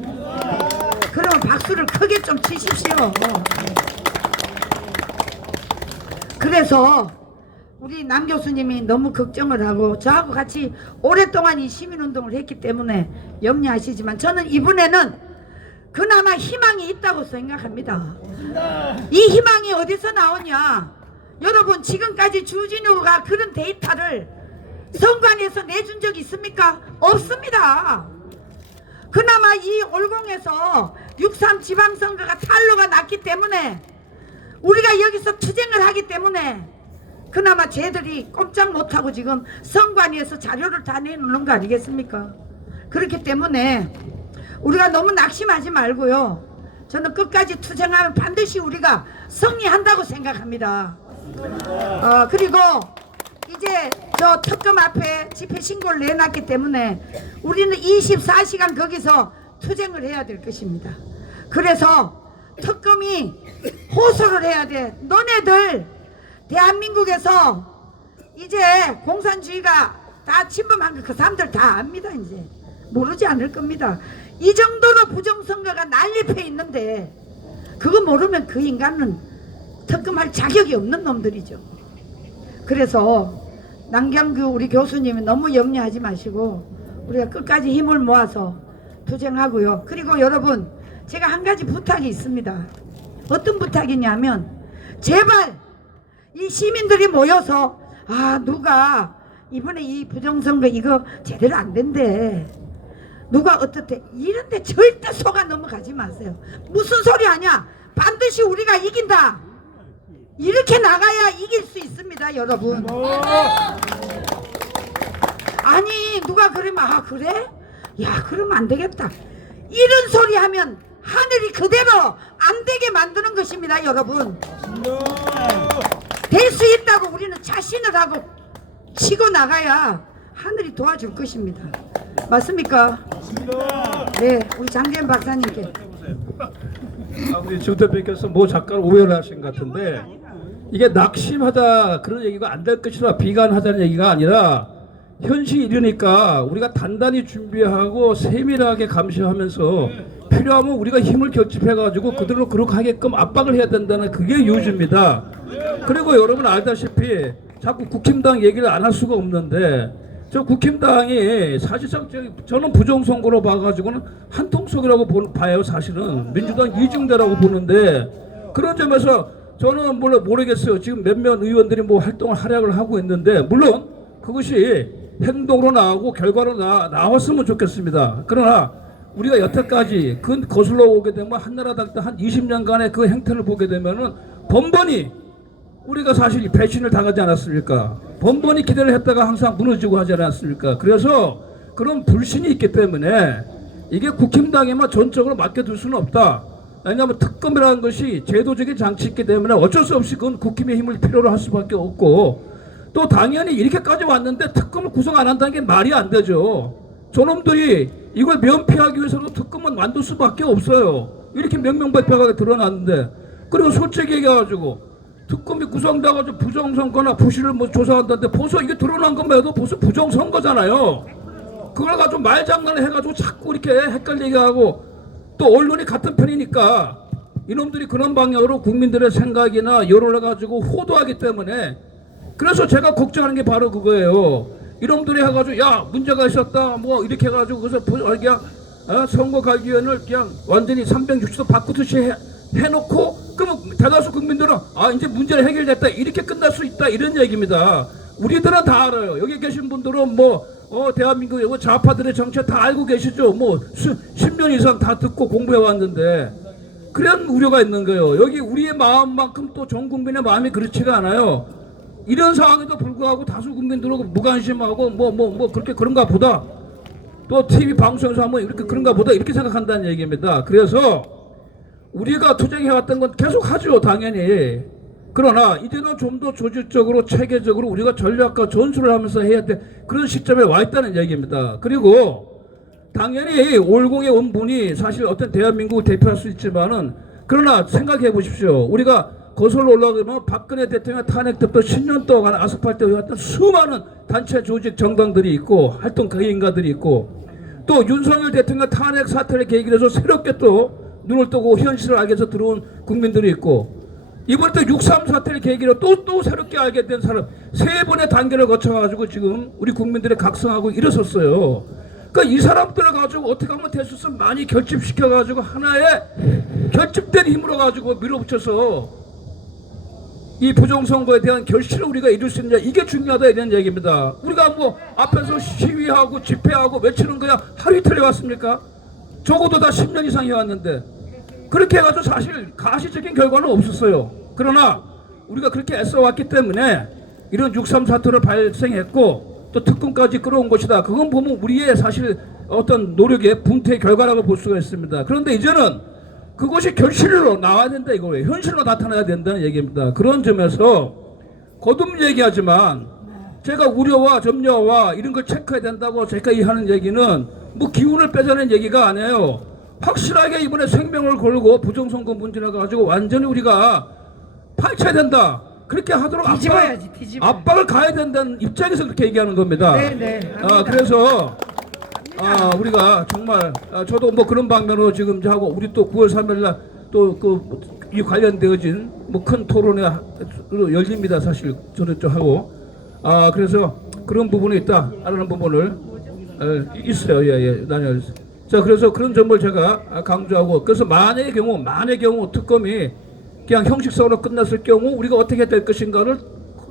그러면 박수를 크게 좀 치십시오. 그래서 우리 남 교수님이 너무 걱정을 하고 저하고 같이 오랫동안 이 시민운동을 했기 때문에 염려하시지만 저는 이번에는 그나마 희망이 있다고 생각합니다. 이 희망이 어디서 나오냐? 여러분 지금까지 주진우가 그런 데이터를 선관위에서 내준 적이 있습니까? 없습니다. 그나마 이 올공에서 6.3 지방선거가 탄로가 났기 때문에 우리가 여기서 투쟁을 하기 때문에 그나마 쟤들이 꼼짝 못하고 지금 선관위에서 자료를 다 내놓는 거 아니겠습니까? 그렇기 때문에 우리가 너무 낙심하지 말고요. 저는 끝까지 투쟁하면 반드시 우리가 승리한다고 생각합니다. 그리고 이제 저 특검 앞에 집회 신고를 내놨기 때문에 우리는 24시간 거기서 투쟁을 해야 될 것입니다. 그래서 특검이 호소를 해야 돼. 너네들 대한민국에서 이제 공산주의가 다 침범한 거 그 사람들 다 압니다. 이제 모르지 않을 겁니다. 이 정도로 부정선거가 난립해 있는데 그거 모르면 그 인간은 특검할 자격이 없는 놈들이죠. 그래서 남경규 우리 교수님이 너무 염려하지 마시고 우리가 끝까지 힘을 모아서 투쟁하고요. 그리고 여러분, 제가 한 가지 부탁이 있습니다. 어떤 부탁이냐면, 제발 이 시민들이 모여서 누가 이번에 이 부정선거 이거 제대로 안 된대, 누가 어떻대, 이런데 절대 속아 넘어가지 마세요. 무슨 소리 하냐, 반드시 우리가 이긴다, 이렇게 나가야 이길 수 있습니다, 여러분. 아니 누가 그러면 그래? 야, 그러면 안 되겠다, 이런 소리 하면 하늘이 그대로 안 되게 만드는 것입니다, 여러분. 될 수 있다고 우리는 자신을 하고 치고 나가야 하늘이 도와줄 것입니다. 맞습니까? 네, 우리 장재현 박사님께. 우리 주 대표께서 뭐 잠깐 오해를 하신 것 같은데, 이게 낙심하다 그런 얘기가 안 될 것이라 비관하다는 얘기가 아니라 현실이 이러니까 우리가 단단히 준비하고 세밀하게 감시하면서 필요하면 우리가 힘을 결집해가지고 그대로 그렇게 하게끔 압박을 해야 된다는 그게 요지입니다. 그리고 여러분 알다시피 자꾸 국힘당 얘기를 안 할 수가 없는데, 저 국힘당이 사실상 저는 부정선거로 봐가지고는 한통속이라고 봐요. 사실은 민주당 이중대라고 보는데, 그런 점에서 저는 물론 모르겠어요. 지금 몇몇 의원들이 뭐 활동을 활약을 하고 있는데, 물론 그것이 행동으로 나오고 결과로 나왔으면 좋겠습니다. 그러나 우리가 여태까지 그 거슬러 오게 되면 한나라당 때 한 20년간의 그 행태를 보게 되면은 번번이 우리가 사실 배신을 당하지 않았습니까? 번번이 기대를 했다가 항상 무너지고 하지 않았습니까? 그래서 그런 불신이 있기 때문에 이게 국힘당에만 전적으로 맡겨둘 수는 없다. 왜냐하면 특검이라는 것이 제도적인 장치이기 때문에 어쩔 수 없이 그건 국힘의 힘을 필요로 할 수밖에 없고, 또 당연히 이렇게까지 왔는데 특검을 구성 안 한다는 게 말이 안 되죠. 저놈들이 이걸 면피하기 위해서도 특검은 만들 수밖에 없어요. 이렇게 명명백백하게 드러났는데, 그리고 솔직히 얘기해가지고 특검이 구성돼가지고 부정선거나 부실을 뭐 조사한다는데 벌써 이게 드러난 것만 해도 벌써 부정선거잖아요. 그걸 가지고 말장난을 해가지고 자꾸 이렇게 헷갈리게 하고, 또 언론이 같은 편이니까 이놈들이 그런 방향으로 국민들의 생각이나 여론을 가지고 호도하기 때문에, 그래서 제가 걱정하는 게 바로 그거예요. 이놈들이 해가지고 야 문제가 있었다 뭐 이렇게 해가지고 그래서 그냥 선거관리위원을 그냥 완전히 360도 바꾸듯이 해놓고, 그러면 대다수 국민들은 이제 문제는 해결됐다 이렇게 끝날 수 있다 이런 얘기입니다. 우리들은 다 알아요. 여기 계신 분들은 뭐 대한민국 좌파들의 정체 다 알고 계시죠. 뭐 10년 이상 다 듣고 공부해 왔는데, 그런 우려가 있는 거예요. 여기 우리의 마음만큼 또 전 국민의 마음이 그렇지가 않아요. 이런 상황에도 불구하고 다수 국민들은 무관심하고 뭐 그렇게 그런가 보다, 또 TV 방송에서 하면 이렇게 그런가 보다 이렇게 생각한다는 얘기입니다. 그래서 우리가 투쟁해왔던 건 계속 하죠, 당연히. 그러나 이제는 좀 더 조직적으로 체계적으로 우리가 전략과 전술을 하면서 해야 돼, 그런 시점에 와 있다는 얘기입니다. 그리고 당연히 올공의 원분이 사실 어떤 대한민국을 대표할 수 있지만은, 그러나 생각해 보십시오. 우리가 거슬러 올라가면 박근혜 대통령 탄핵 때부터 10년 동안 아스팔트에 왔던 수많은 단체 조직 정당들이 있고 활동 개인가들이 있고, 또 윤석열 대통령 탄핵 사태를 계기로 해서 새롭게 또 눈을 뜨고 현실을 알게 해서 들어온 국민들이 있고, 이번 때 6.3 사태를 계기로 또 새롭게 알게 된 사람, 세 번의 단계를 거쳐가지고 지금 우리 국민들이 각성하고 일어섰어요. 그러니까 이 사람들을 가지고 어떻게 하면 될 수 있으면 많이 결집시켜가지고 하나의 결집된 힘으로 가지고 밀어붙여서 이 부정선거에 대한 결실을 우리가 이룰 수 있느냐, 이게 중요하다 이런 얘기입니다. 우리가 뭐 앞에서 시위하고 집회하고 외치는 거야 하루 이틀 해왔습니까? 적어도 다 10년 이상 해왔는데, 그렇게 해가지고 사실 가시적인 결과는 없었어요. 그러나 우리가 그렇게 애써왔기 때문에 이런 6.3 사태를 발생했고 또 특검까지 끌어온 것이다. 그건 보면 우리의 사실 어떤 노력의 분투의 결과라고 볼 수가 있습니다. 그런데 이제는 그것이 결실로 나와야 된다 이거예요. 현실로 나타나야 된다는 얘기입니다. 그런 점에서 거듭 얘기하지만 제가 우려와 점려와 이런 걸 체크해야 된다고 제가 하는 얘기는 뭐 기운을 빼자는 얘기가 아니에요. 확실하게 이번에 생명을 걸고 부정선거 문제를 가지고 완전히 우리가 파헤쳐야 된다. 그렇게 하도록 압박을 가해야 된다는 입장에서 그렇게 얘기하는 겁니다. 네네. 그래서 우리가 정말 저도 뭐 그런 방면으로 지금 하고, 우리 또 9월 3일 날 또 이 관련되어진 뭐 큰 토론회 열립니다. 사실 저도 좀 하고 그래서 그런 부분이 있다라는 부분을 있어요. 예. 자, 그래서 그런 점을 제가 강조하고, 그래서 만의 경우 특검이 그냥 형식적으로 끝났을 경우 우리가 어떻게 될 것인가를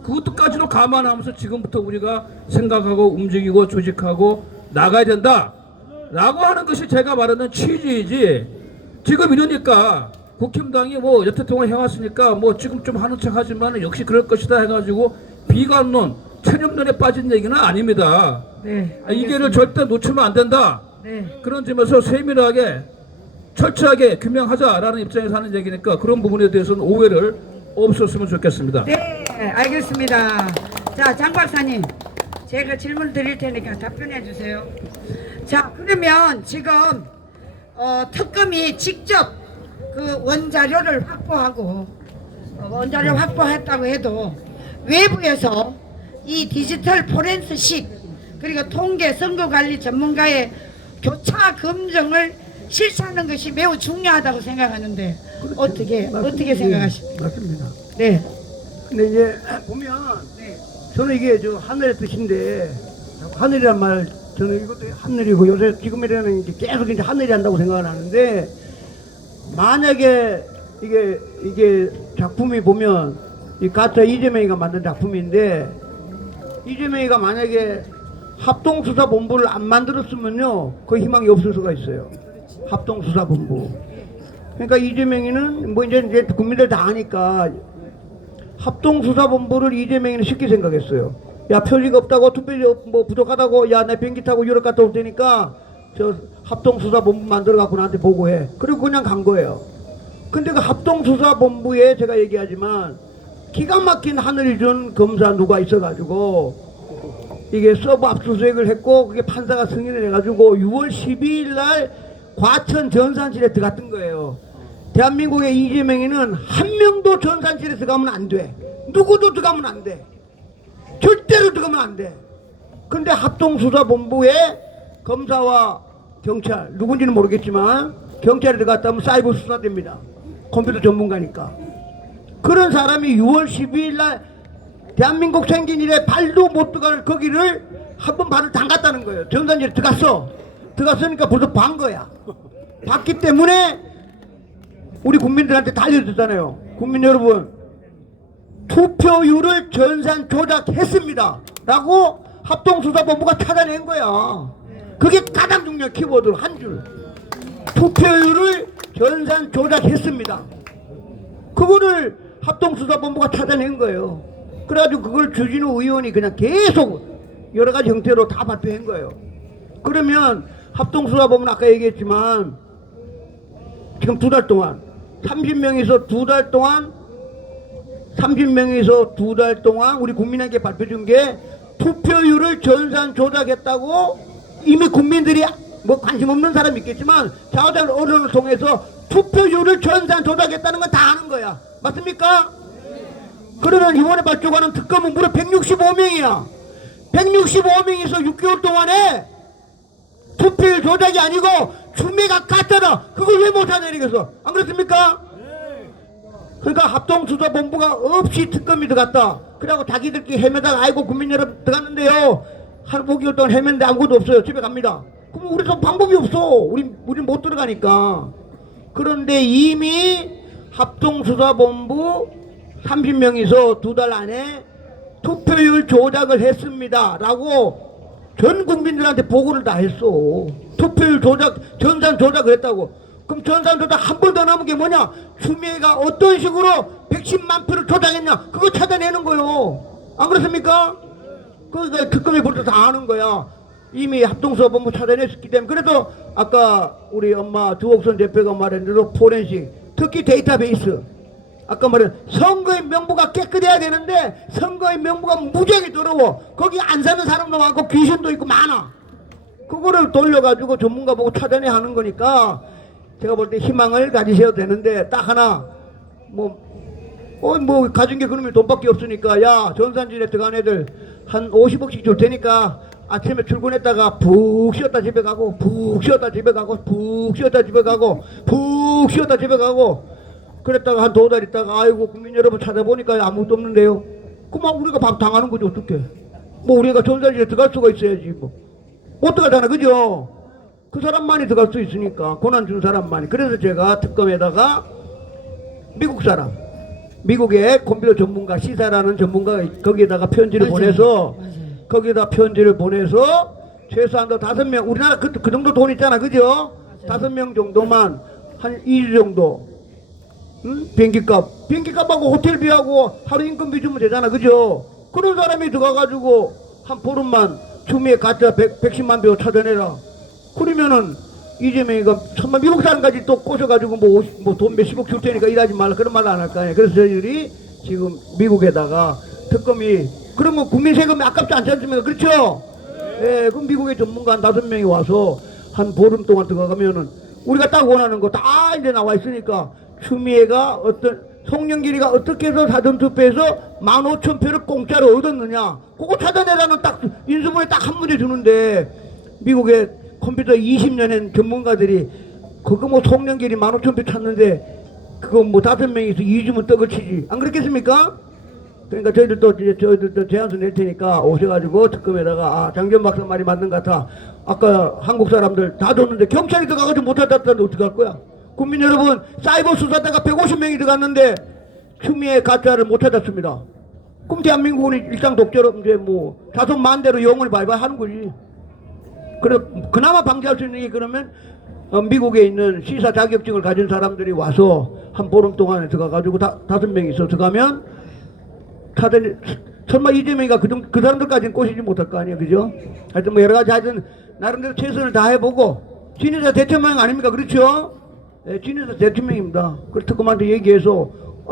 그것도까지도 감안하면서 지금부터 우리가 생각하고 움직이고 조직하고 나가야 된다라고 하는 것이 제가 말하는 취지이지, 지금 이러니까 국힘당이 뭐 여태 동안 해왔으니까 뭐 지금 좀 하는 척 하지만 역시 그럴 것이다 해가지고 비관론, 체념론에 빠진 얘기는 아닙니다. 네. 이게를 절대 놓치면 안 된다. 네. 그런 점에서 세밀하게 철저하게 규명하자라는 입장에서 하는 얘기니까 그런 부분에 대해서는 오해를 없었으면 좋겠습니다. 네, 알겠습니다. 자, 장 박사님, 제가 질문 드릴 테니까 답변해 주세요. 자, 그러면 지금 특검이 직접 그 원자료를 확보하고 원자료 확보했다고 해도 외부에서 이 디지털 포렌식 그리고 통계 선거관리 전문가의 교차 검증을 실시하는 것이 매우 중요하다고 생각하는데 어떻게 생각하십니까? 맞습니다. 네. 근데 이제 보면 저는 이게 저 하늘의 뜻인데, 하늘이란 말 저는 이것도 하늘이고 요새 지금이라는 게 계속 이제 하늘이 한다고 생각을 하는데, 만약에 이게 작품이 보면 이 가짜 이재명이가 만든 작품인데, 이재명이가 만약에 합동수사본부를 안 만들었으면요 그 희망이 없을 수가 있어요. 합동수사본부. 그러니까 이재명이는 뭐 이제 국민들 다 아니까 합동수사본부를 이재명이는 쉽게 생각했어요. 야, 표리가 없다고, 투표지 뭐 부족하다고, 야, 내 비행기 타고 유럽 갔다 올 테니까 저 합동수사본부 만들어 갖고 나한테 보고해. 그리고 그냥 간 거예요. 근데 그 합동수사본부에 제가 얘기하지만 기가 막힌 하늘이 준 검사 누가 있어가지고 이게 서버 압수수색을 했고, 그게 판사가 승인을 해가지고 6월 12일 날 과천 전산실에 들어갔던 거예요. 대한민국의 이재명이는 한 명도 전산실에 들어가면 안 돼. 누구도 들어가면 안 돼. 절대로 들어가면 안 돼. 근데 합동수사본부에 검사와 경찰, 누군지는 모르겠지만 경찰에 들어갔다면 사이버 수사됩니다. 컴퓨터 전문가니까. 그런 사람이 6월 12일 날 대한민국 생긴 이래 발도 못 들어갈 거기를 한번 발을 담갔다는 거예요. 전산실에 들어갔으니까 벌써 반 거야. 봤기 때문에 우리 국민들한테 다 알려줬잖아요. 국민 여러분, 투표율을 전산 조작했습니다 라고 합동수사본부가 찾아낸 거야. 그게 가장 중요한 키워드로 한 줄. 투표율을 전산 조작했습니다. 그거를 합동수사본부가 찾아낸 거예요. 그래가지고 그걸 주진우 의원이 그냥 계속 여러 가지 형태로 다 발표한 거예요. 그러면 합동수사본부는 아까 얘기했지만 지금 2달 동안 30명에서 2달 동안 30명에서 2달 동안 우리 국민에게 발표 준 게 투표율을 전산 조작했다고, 이미 국민들이 뭐 관심 없는 사람이 있겠지만 자화자찬 언론을 통해서 투표율을 전산 조작했다는 건 다 아는 거야. 맞습니까? 그러면 이번에 발표하는 특검은 무려 165명이야. 165명에서 6개월 동안에 투표율 조작이 아니고 추미애가 가짜다. 그걸 왜 못 찾아내겠어? 안 그렇습니까? 그러니까 합동수사본부가 없이 특검이 들어갔다. 그래갖고 자기들끼리 헤매다가 아이고 국민 여러분 들어갔는데요, 한 5개월 동안 헤맸는데 아무것도 없어요. 집에 갑니다. 그럼 우리도 방법이 없어. 우린 못 들어가니까. 그런데 이미 합동수사본부 30명이서 2달 안에 투표율 조작을 했습니다 라고 전 국민들한테 보고를 다 했어. 투표율 조작, 전산 조작을 했다고. 그럼 전산 조작 한 번 더 남은 게 뭐냐? 추미애가 어떤 식으로 110만 표를 조작했냐? 그거 찾아내는 거요. 안 그렇습니까? 그러니까 특검이 벌써 다 아는 거야. 이미 합동수사본부 찾아냈기 때문에. 그래도 아까 우리 엄마 주옥선 대표가 말한 대로 포렌식, 특히 데이터베이스, 아까 말한 선거의 명부가 깨끗해야 되는데 선거의 명부가 무지하게 더러워. 거기 안 사는 사람도 많고 귀신도 있고 많아. 그거를 돌려가지고 전문가 보고 찾아내 하는 거니까 제가 볼 때 희망을 가지셔야 되는데, 딱 하나 뭐 가진 게 그놈이 돈밖에 없으니까 야, 전산실에 들어간 애들 한 50억씩 줄 테니까 아침에 출근했다가 푹 쉬었다 집에 가고 푹 쉬었다 집에 가고 푹 쉬었다 집에 가고 푹 쉬었다 집에 가고 그랬다가 한 2달 있다가 아이고 국민 여러분 찾아보니까 아무것도 없는데요. 그만 우리가 밥 당하는 거죠. 어떻게 뭐 우리가 전산실에 들어갈 수가 있어야지 뭐 못 들어가잖아. 그죠? 그 사람만이 들어갈 수 있으니까 고난 준 사람만이. 그래서 제가 특검에다가 미국 사람 미국의 컴퓨터 전문가 시사라는 전문가가 거기에다가 편지를 맞아요. 보내서 맞아요. 거기에다 편지를 보내서 최소한 5명 우리나라 그 정도 돈 있잖아. 그죠? 5명 정도만 한 2주 정도 비행기값하고 호텔비하고 하루 인건비 주면 되잖아. 그죠? 그런 사람이 들어가가지고 한 보름만 추미애 가짜 110만 표 찾아내라. 그러면은 이재명이가 정말 미국 사람까지 또 꼬셔가지고 뭐 돈 몇십억 줄 테니까 일하지 말라 그런 말 안 할 거 아니에요. 그래서 저희들이 지금 미국에다가 특검이 그런 거 국민 세금이 아깝지 않지 않습니까? 그렇죠? 예, 그럼 미국의 전문가 한 5명이 와서 한 보름 동안 들어가면은 우리가 딱 원하는 거 다 이제 나와 있으니까 추미애가 송영길이가 어떻게 해서 사전투표에서 15,000표를 공짜로 얻었느냐 그거 찾아내라는 딱 인수문에 딱 한 문제 주는데 미국의 컴퓨터 20년의 전문가들이 그거 뭐 송영길이 15,000표 찾는데 그거 뭐 5명이서 2주면 떡을 치지 안 그렇겠습니까? 그러니까 저희들도 제안서 낼 테니까 오셔가지고 특검에다가 장전 박사 말이 맞는 것 같아. 아까 한국 사람들 다 줬는데 경찰이 들어가가지고 못 찾았다는데 어떡할 거야? 국민 여러분 사이버 수사대가 150명이 들어갔는데 추미애 가짜를 못 찾았습니다. 그럼 대한민국은 일상 독재로 이제 뭐 자손 만대로 영원히 발발하는 거지. 그래 그나마 방지할 수 있는 게 그러면 미국에 있는 시사 자격증을 가진 사람들이 와서 한 보름 동안에 들어가가지고 5명이 들어가면 설마 이재명이가 그 사람들까지는 꼬시지 못할 거 아니에요. 그죠? 하여튼 뭐 여러 가지 하여튼 나름대로 최선을 다해보고 진의사 대천명 아닙니까? 그렇죠? 네, 진의사 대천명입니다. 그래서 특검한테 얘기해서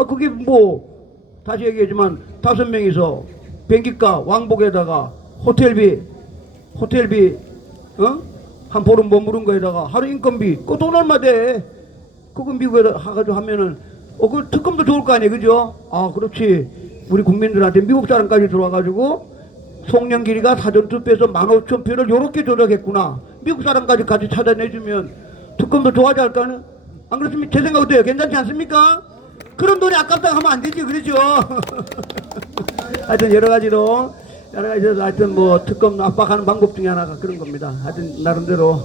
그게 뭐 다시 얘기하지만 5명이서 비행기값 왕복에다가 호텔비 한 보름 머무른 거에다가 하루 인건비 그 돈 얼마 돼? 그거 미국에다 가가지고 하면은 그 특검도 좋을 거 아니에요. 그죠? 아 그렇지. 우리 국민들한테 미국 사람까지 들어와가지고 송영길이가 사전투표에서 15,000표를 요렇게 조작했구나. 미국 사람까지 같이 찾아내주면 특검도 좋아하지 않을까는? 안 그렇습니까? 제 생각 어때요? 괜찮지 않습니까? 그런 돈이 아깝다고 하면 안 되지. 그렇죠? 하여튼 여러 가지로 하여튼 뭐 특검 압박하는 방법 중에 하나가 그런 겁니다. 하여튼 나름대로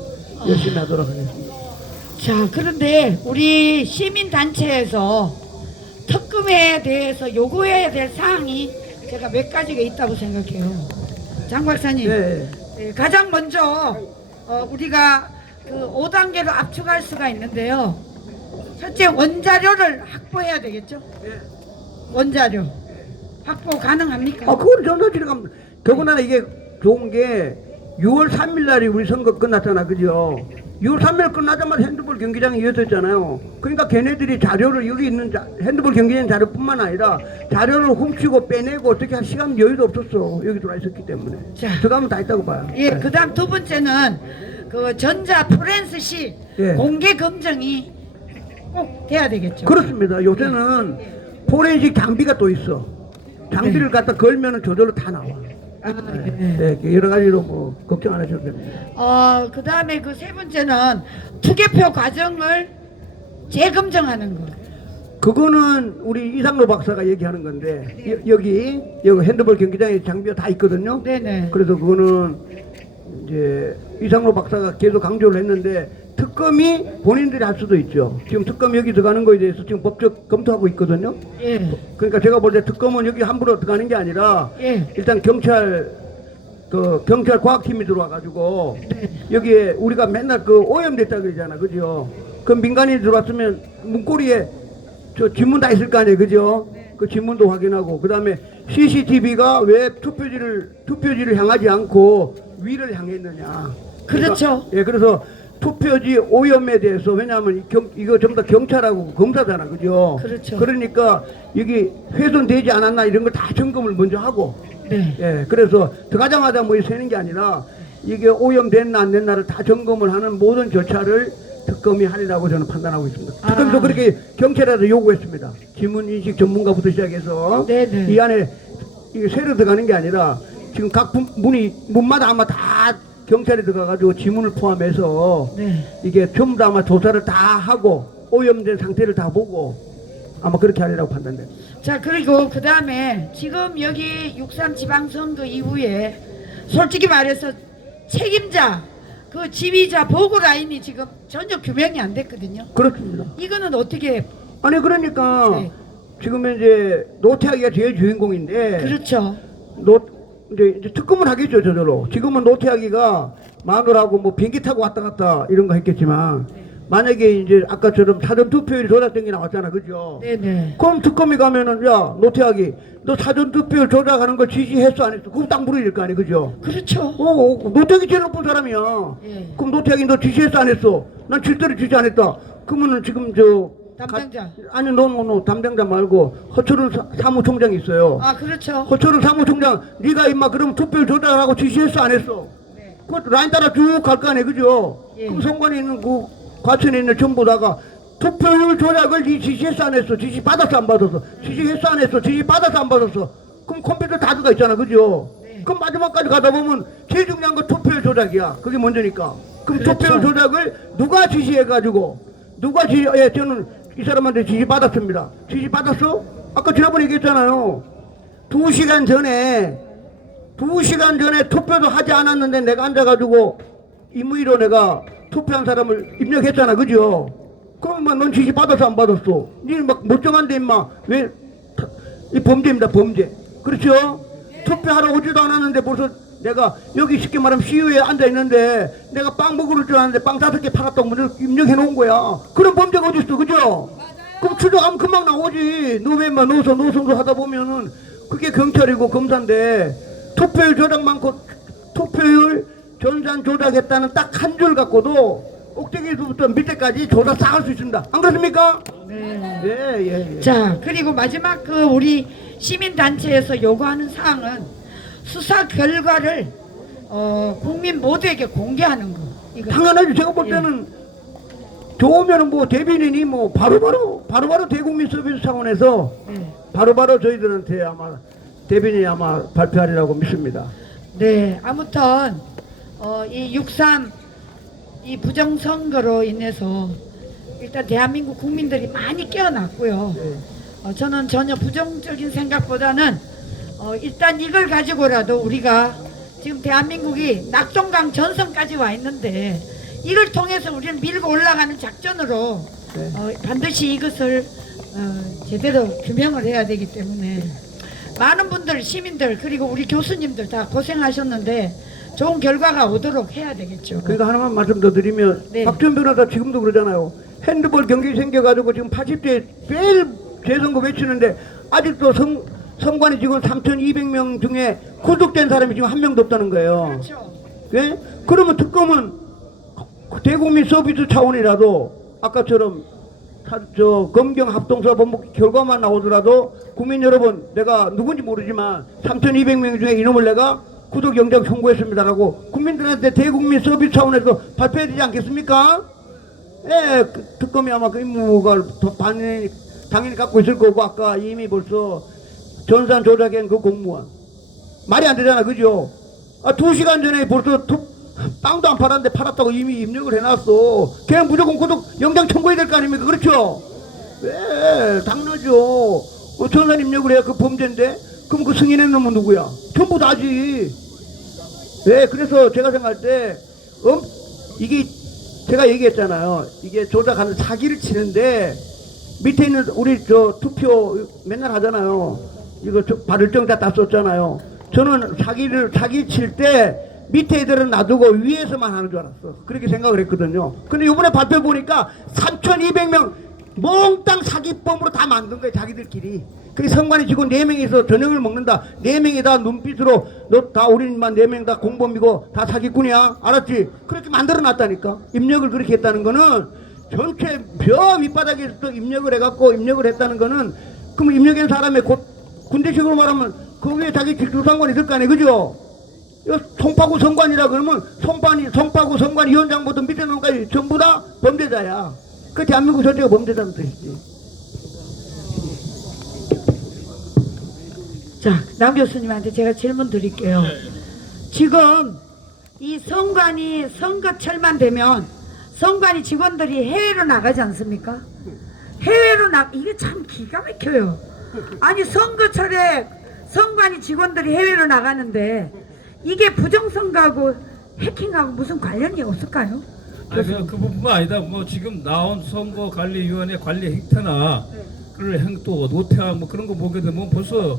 열심히 하도록 하겠습니다. 자, 그런데 우리 시민단체에서 특검에 대해서 요구해야 될 사항이 제가 몇 가지가 있다고 생각해요. 장 박사님, 네. 가장 먼저 우리가 그 5단계로 압축할 수가 있는데요. 첫째 원자료를 확보해야 되겠죠? 원자료 확보 가능합니까? 그거는 전사실에 가면 더구나 이게 좋은 게 6월 3일 날이 우리 선거 끝났잖아. 그죠? 6월 3일 끝나자마자 핸드볼 경기장이 이어졌잖아요. 그러니까 걔네들이 자료를 여기 있는 핸드볼 경기장 자료뿐만 아니라 자료를 훔치고 빼내고 어떻게 할 시간 여유도 없었어. 여기 들어와 있었기 때문에. 자. 들어가면 다 있다고 봐요. 예, 네. 그다음 두 번째는 그 전자 포렌스식 예. 공개 검증이 꼭 돼야 되겠죠. 그렇습니다. 요새는 포렌식 장비가 또 있어. 장비를 갖다 걸면은 저절로 다 나와. 네, 여러 가지로 뭐 걱정 안 하셔도 됩니다. 그 다음에 그 세 번째는 투개표 과정을 재검증하는 거. 그거는 우리 이상로 박사가 얘기하는 건데 여기 핸드볼 경기장에 장비가 다 있거든요. 네네. 그래서 그거는 이제 이상로 박사가 계속 강조를 했는데 특검이 본인들이 할 수도 있죠. 지금 특검 여기 들어가는 거에 대해서 지금 법적 검토하고 있거든요. 예. 그러니까 제가 볼 때 특검은 여기 함부로 들어가는 게 아니라 예. 일단 경찰 과학팀이 들어와가지고 여기에 우리가 맨날 그 오염됐다 그러잖아. 그죠? 그 민간인이 들어왔으면 문고리에 저 지문 다 있을 거 아니에요. 그죠? 그 지문도 확인하고 그 다음에 CCTV가 왜 투표지를 향하지 않고 위를 향했느냐. 그렇죠. 예, 그래서 투표지 오염에 대해서 왜냐하면 이거 전부 다 경찰하고 검사잖아. 그죠? 그렇죠. 그러니까 여기 훼손되지 않았나 이런 걸 다 점검을 먼저 하고 네. 예, 그래서 들어가자마자 뭐 세는 게 아니라 이게 오염됐나 안 됐나를 다 점검을 하는 모든 절차를 특검이 하리라고 저는 판단하고 있습니다. 특검도 그렇게 경찰에서 요구했습니다. 지문 인식 전문가부터 시작해서 네네. 이 안에 이게 새로 들어가는 게 아니라 지금 각 문마다 아마 다 경찰에 들어가가지고 지문을 포함해서 네. 이게 전부 다 아마 조사를 다 하고 오염된 상태를 다 보고 아마 그렇게 하리라고 판단돼요. 자, 그리고 그 다음에 지금 여기 6.3 지방선거 이후에 솔직히 말해서 책임자, 그 지휘자 보고 라인이 지금 전혀 규명이 안 됐거든요. 그렇습니다. 이거는 어떻게, 아니 그러니까 네. 지금 이제 노태하기가 제일 주인공인데 그렇죠. 이제 특검을 하겠죠 저절로. 지금은 노태하기가 마누라하고 뭐 비행기 타고 왔다 갔다 이런 거 했겠지만 만약에 이제 아까처럼 사전 투표율이 조작된 게 나왔잖아, 그죠? 네네. 그럼 특검이 가면은 야 노태하기 너 사전 투표율 조작하는 걸 지시했어 안 했어? 그럼 딱 물어야 거 아니, 그죠? 그렇죠. 노태하기 제일 높은 사람이야. 예. 그럼 노태하기 너 지시했어 안 했어? 난 절대로 지시 안 했다. 그러면은 지금 저 담당자. 아니 너 담당자 말고 허철은 사무총장이 있어요. 아, 그렇죠. 허철은 사무총장 네가 임마 그럼 투표율 조작하고 지시했어 안 했어? 네. 그 라인 따라 쭉 갈 거 아니야, 그죠? 예. 그럼 선관에 있는 그 과천에 있는 전부 다가 투표율 조작을 지시했어 안 했어? 지시 받았어 안 받았어? 지시했어 안 했어? 지시 받았어 안 받았어? 그럼 컴퓨터 다 들어가 있잖아, 그죠? 네. 그럼 마지막까지 가다 보면 제일 중요한 건 투표율 조작이야. 그게 먼저니까. 그럼 그렇죠. 투표율 조작을 누가 지시해가지고 누가 저는 이 사람한테 지시 받았습니다. 지시 받았어? 아까 지난번에 얘기했잖아요. 2시간 전에 투표도 하지 않았는데 내가 앉아가지고 임의로 내가 투표한 사람을 입력했잖아, 그죠? 그럼 넌 지시 받았어 안 받았어? 니는 막 멀쩡한데 임마 왜 이 범죄입니다, 범죄. 그렇죠? 투표하러 오지도 않았는데 벌써 내가 여기 쉽게 말하면 CU에 앉아 있는데 내가 빵 먹을 줄 아는데 빵 5개 팔았다고 먼저 입력해 놓은 거야. 그런 범죄가 어디 있어, 그죠? 그럼 추적하면 금방 나오지. 너 왜 인마 노선도 하다 보면은 그게 경찰이고 검사인데 투표율 조작 많고 투표율 전산 조작했다는 딱 한 줄 갖고도 꼭대기에서부터 밑에까지 조사 싹 할 수 있습니다. 안 그렇습니까? 네. 예. 자, 그리고 마지막 그 우리 시민단체에서 요구하는 사항은 수사 결과를 국민 모두에게 공개하는 거. 이거. 당연하지. 제가 볼 때는 좋으면은 뭐 대변인이 뭐 바로바로 대국민 서비스 차원에서 네. 바로바로 저희들한테 아마 대변인이 아마 발표하리라고 믿습니다. 네, 아무튼 이 6.3 이 부정선거로 인해서 일단 대한민국 국민들이 많이 깨어났고요. 저는 전혀 부정적인 생각보다는 일단 이걸 가지고라도 우리가 지금 대한민국이 낙동강 전선까지 와 있는데 이걸 통해서 우리는 밀고 올라가는 작전으로 반드시 이것을 제대로 규명을 해야 되기 때문에 많은 분들, 시민들, 그리고 우리 교수님들 다 고생하셨는데 좋은 결과가 오도록 해야 되겠죠. 그러니까 하나만 말씀 더 드리면 네. 박지원 변호사 지금도 그러잖아요. 핸드볼 경기 생겨가지고 지금 80대 제일 재선거 외치는데 아직도 선관위 지금 3,200명 중에 구속된 사람이 지금 한 명도 없다는 거예요. 그렇죠. 예? 그러면 특검은 대국민 서비스 차원이라도 아까처럼 검경 합동수사 본부 결과만 나오더라도 국민 여러분 내가 누군지 모르지만 3,200명 중에 이놈을 내가 구속 영장 청구했습니다라고 국민들한테 대국민 서비스 차원에서 발표해야 되지 않겠습니까? 예, 특검이 아마 그 임무가 당연히 갖고 있을 거고 아까 이미 벌써 전산 조작한 그 공무원 말이 안 되잖아, 그죠? 2시간 전에 벌써 빵도 안 팔았는데 팔았다고 이미 입력을 해놨어. 그냥 무조건 구속 영장 청구해야 될 거 아닙니까? 그렇죠? 왜? 당연하죠. 전산 입력을 해야 그 범죄인데 그럼 그 승인한 놈은 누구야? 전부 다지. 네, 그래서 제가 생각할 때 이게 제가 얘기했잖아요. 이게 조작하는 사기를 치는데 밑에 있는 우리 투표 맨날 하잖아요. 이거 발을정 다 썼잖아요. 저는 사기 칠 때 밑에 애들은 놔두고 위에서만 하는 줄 알았어. 그렇게 생각을 했거든요. 근데 이번에 발표 보니까 3,200명 몽땅 사기범으로 다 만든 거예요, 자기들끼리. 그 선관위 직원 4명이서 저녁을 먹는다. 4명이 다 눈빛으로 너 다 우리만 4명 다 공범이고 다 사기꾼이야. 알았지? 그렇게 만들어 놨다니까. 입력을 그렇게 했다는 거는 전체 벼 밑바닥에서 또 입력을 해갖고 입력을 했다는 거는 그럼 입력한 사람의 군대식으로 말하면 그 위에 자기 직수상관이 있을 거 아니에요, 그죠? 송파구 선관이라 그러면 송파구 선관위원장부터 밑에 놈까지 전부 다 범죄자야. 그 대한민국 전체가 범죄자는 뜻이지. 자, 남 교수님한테 제가 질문 드릴게요. 지금 이 선관위 선거철만 되면 선관위 직원들이 해외로 나가지 않습니까? 해외로 이게 참 기가 막혀요. 아니 선거철에 선관위 직원들이 해외로 나가는데 이게 부정선거하고 해킹하고 무슨 관련이 없을까요? 아니 그 부분만 아니다. 뭐 지금 나온 선거관리위원회 관리 행태나 그런 행또 노태와 뭐 그런 거 보게 되면 벌써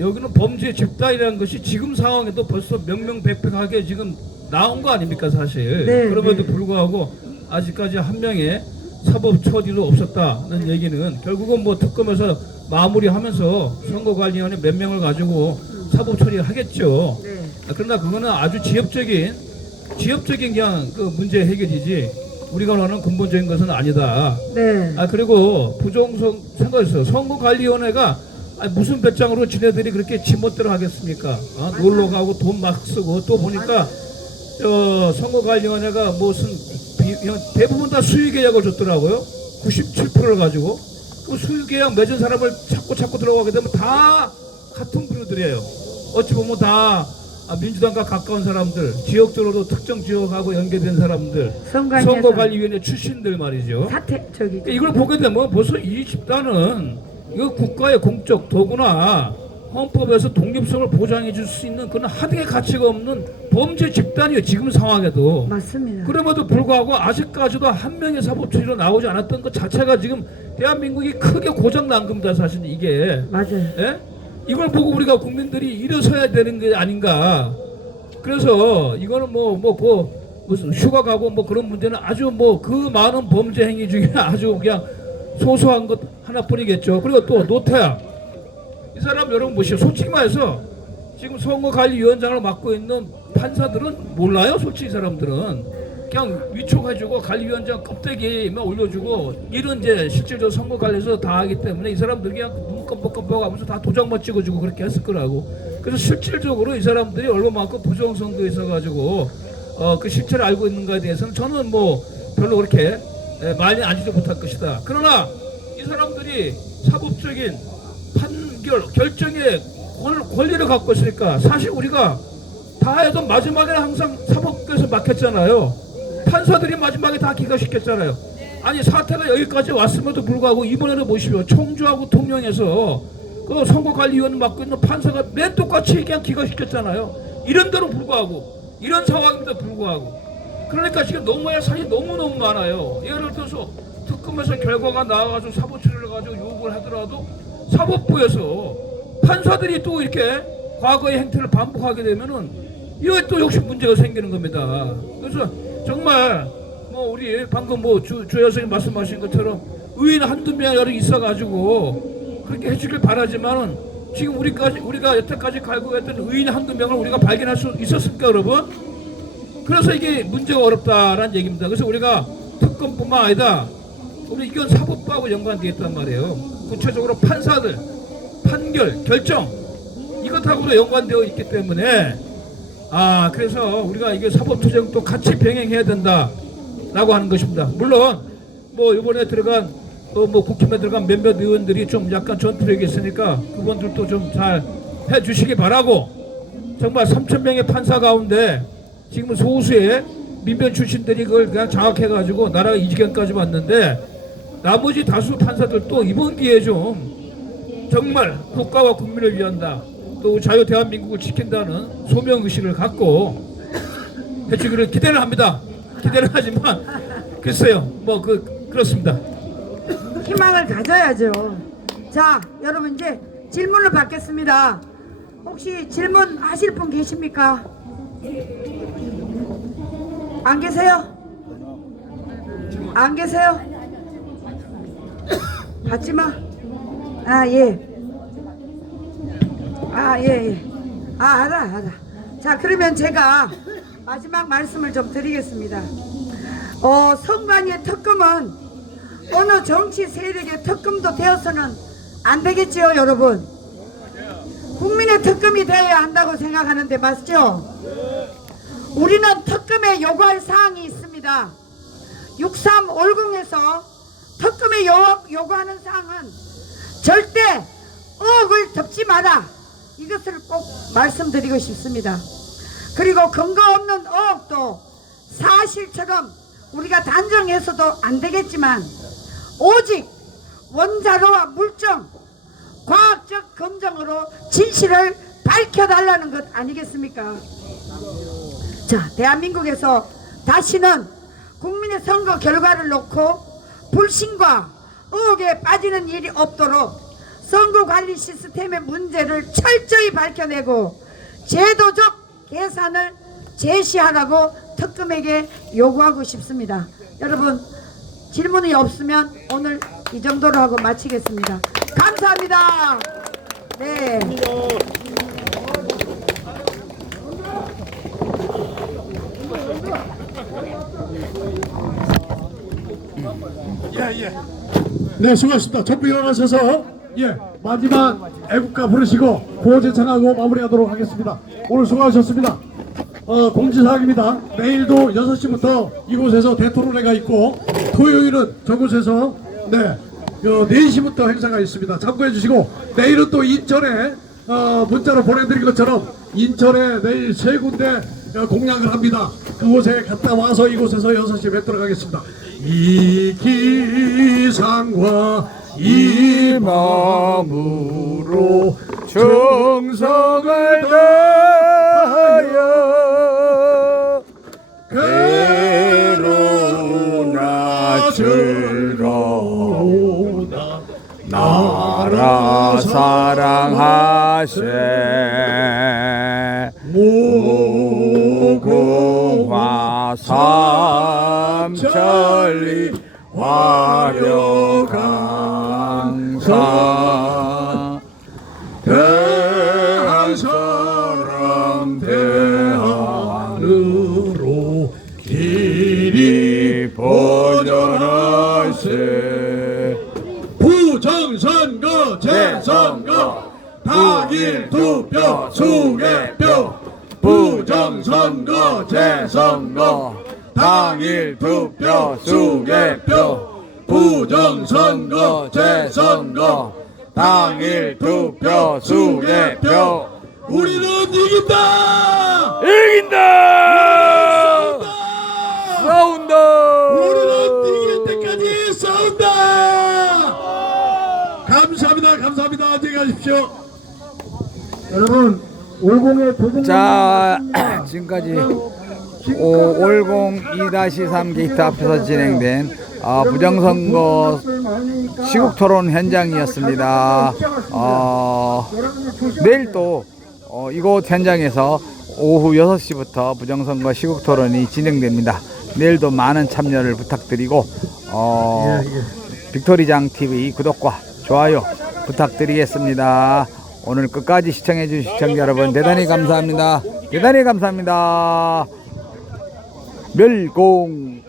여기는 범죄 집단이라는 것이 지금 상황에도 벌써 명명백백하게 지금 나온 거 아닙니까 사실. 네, 그럼에도 네. 불구하고 아직까지 한 명의 사법 처리도 없었다는 얘기는 결국은 뭐 특검에서 마무리하면서 선거관리위원회 몇 명을 가지고 사법 처리를 하겠죠. 네. 그러나 그거는 아주 지엽적인 그냥 그 문제 해결이지 우리가 원하는 근본적인 것은 아니다. 네. 그리고 생각했어요. 선거관리위원회가 무슨 배짱으로 지네들이 그렇게 지멋대로 하겠습니까? 놀러 가고 돈 막 쓰고 또 보니까 선거관리위원회가 무슨 대부분 다 수의계약을 줬더라고요. 97%를 가지고 그 수의계약 맺은 사람을 찾고 들어가게 되면 다 같은 그룹들이에요. 어찌 보면 다 민주당과 가까운 사람들, 지역적으로도 특정 지역하고 연계된 사람들, 선거관리위원회 출신들 말이죠. 저기 이걸 보게 되면 벌써 이 집단은 이거 국가의 공적 더구나 헌법에서 독립성을 보장해 줄 수 있는 그런 하등의 가치가 없는 범죄 집단이에요. 지금 상황에도. 맞습니다. 그럼에도 불구하고 아직까지도 한 명의 사법처리로 나오지 않았던 것 자체가 지금 대한민국이 크게 고장난 겁니다. 사실 이게. 맞아요. 예? 이걸 보고 우리가 국민들이 일어서야 되는 게 아닌가. 그래서 이거는 무슨 휴가 가고 뭐 그런 문제는 아주 그 많은 범죄 행위 중에 아주 그냥 소소한 것 하나뿐이겠죠. 그리고 또 노태야. 이 사람 여러분 보시오. 솔직히 말해서 지금 선거관리위원장을 맡고 있는 판사들은 몰라요. 솔직히 이 사람들은 그냥 위촉해주고 관리위원장 껍데기만 올려주고 이런 이제 실질적으로 선거관리에서 다 하기 때문에 이 사람들이 그냥 눈 껌뻑껌뻑 하면서 다 도장만 찍어주고 그렇게 했을 거라고. 그래서 실질적으로 이 사람들이 얼마만큼 부정선거에 있어가지고 그 실체를 알고 있는가에 대해서는 저는 별로 그렇게 많이 알지도 못할 것이다. 그러나 이 사람들이 사법적인 결정의 권리를 갖고 있으니까 사실 우리가 다 해도 마지막에는 항상 사법부에서 막혔잖아요. 판사들이 마지막에 다 기각시켰잖아요. 아니 사태가 여기까지 왔음에도 불구하고 이번에는 보시오. 청주하고 통영에서 그 선거관리위원 맡고 있는 판사가 맨 똑같이 그냥 기각시켰잖아요. 이런데도 불구하고 이런 상황인데도 불구하고 그러니까 지금 너무할 사실이 너무너무 많아요. 예를 들어서 특검에서 결과가 나와가지고 사법처리를 가지고 요구를 하더라도 사법부에서 판사들이 또 이렇게 과거의 행태를 반복하게 되면은 이거 또 역시 문제가 생기는 겁니다. 그래서 정말 우리 방금 주 여사님 말씀하신 것처럼 의인 한두 명이 있어가지고 그렇게 해주길 바라지만은 지금 우리가 여태까지 갈구했던 의인 한두 명을 우리가 발견할 수 있었습니까, 여러분? 그래서 이게 문제가 어렵다라는 얘기입니다. 그래서 우리가 특검뿐만 아니라 우리 이건 사법부하고 연관되어 있단 말이에요. 구체적으로 판사들, 판결, 결정 이것하고도 연관되어 있기 때문에 그래서 우리가 이게 사법투쟁도 같이 병행해야 된다라고 하는 것입니다. 물론 이번에 들어간 국힘에 들어간 몇몇 의원들이 좀 약간 전투력이 있으니까 그분들도 좀 잘 해주시기 바라고 정말 3,000명의 판사 가운데 지금 소수의 민변 출신들이 그걸 그냥 장악해가지고 나라가 이 지경까지 왔는데 나머지 다수 판사들도 이번 기회에 좀 정말 국가와 국민을 위한다 또 자유 대한민국을 지킨다는 소명의식을 갖고 해주기를 기대를 합니다. 기대를 하지만 글쎄요 그렇습니다. 희망을 가져야죠. 자, 여러분 이제 질문을 받겠습니다. 혹시 질문하실 분 계십니까? 안 계세요? 안 계세요? 받지 마. 예. 예. 알아. 자, 그러면 제가 마지막 말씀을 좀 드리겠습니다. 선관위의 특검은 어느 정치 세력의 특검도 되어서는 안 되겠지요, 여러분. 국민의 특검이 되어야 한다고 생각하는데 맞죠? 우리는 특검에 요구할 사항이 있습니다. 6350에서 특검에 요구하는 사항은 절대 의혹을 덮지 마라. 이것을 꼭 말씀드리고 싶습니다. 그리고 근거 없는 의혹도 사실처럼 우리가 단정해서도 안 되겠지만 오직 원자료와 물증, 과학적 검증으로 진실을 밝혀달라는 것 아니겠습니까? 자, 대한민국에서 다시는 국민의 선거 결과를 놓고 불신과 의혹에 빠지는 일이 없도록 선거관리 시스템의 문제를 철저히 밝혀내고 제도적 계산을 제시하라고 특검에게 요구하고 싶습니다. 여러분, 질문이 없으면 오늘 이 정도로 하고 마치겠습니다. 감사합니다. 네. 네, 수고하셨습니다. 전부 일어나셔서 마지막 애국가 부르시고 구호 제창하고 마무리하도록 하겠습니다. 오늘 수고하셨습니다. 공지사항입니다. 내일도 6시부터 이곳에서 대토론회가 있고 토요일은 저곳에서 4시부터 행사가 있습니다. 참고해 주시고 내일은 또 인천에 문자로 보내드린 것처럼 인천에 내일 3군데 공약을 합니다. 그곳에 갔다 와서 이곳에서 6시에 뵙도록 하겠습니다. 이 기상과 이 마음으로 정성을 다하여 괴로우나 즐거우나 나라 사랑하세 무궁화 삼천리 화려강사 대한 사람 대한으로 길이 번연하세 부정선거 재선거 당일 투표 수개표 부정선거 재선거 당일 투표 수개표 부정선거 재선거 당일 투표 수개표 우리는 이긴다! 이긴다! 싸운다! 우리는 이길 때까지 싸운다! 감사합니다. 감사합니다. 안녕히 가십시오. 여러분, 올공의 도전. 자, 지금까지 510 2-3 게이트 앞에서 진행된 부정선거 시국토론 현장이었습니다. 내일 또 이곳 현장에서 오후 6시부터 부정선거 시국토론이 진행됩니다. 내일도 많은 참여를 부탁드리고 빅토리장TV 구독과 좋아요 부탁드리겠습니다. 오늘 끝까지 시청해주신 시청자 여러분 대단히 감사합니다. 대단히 감사합니다. 멸공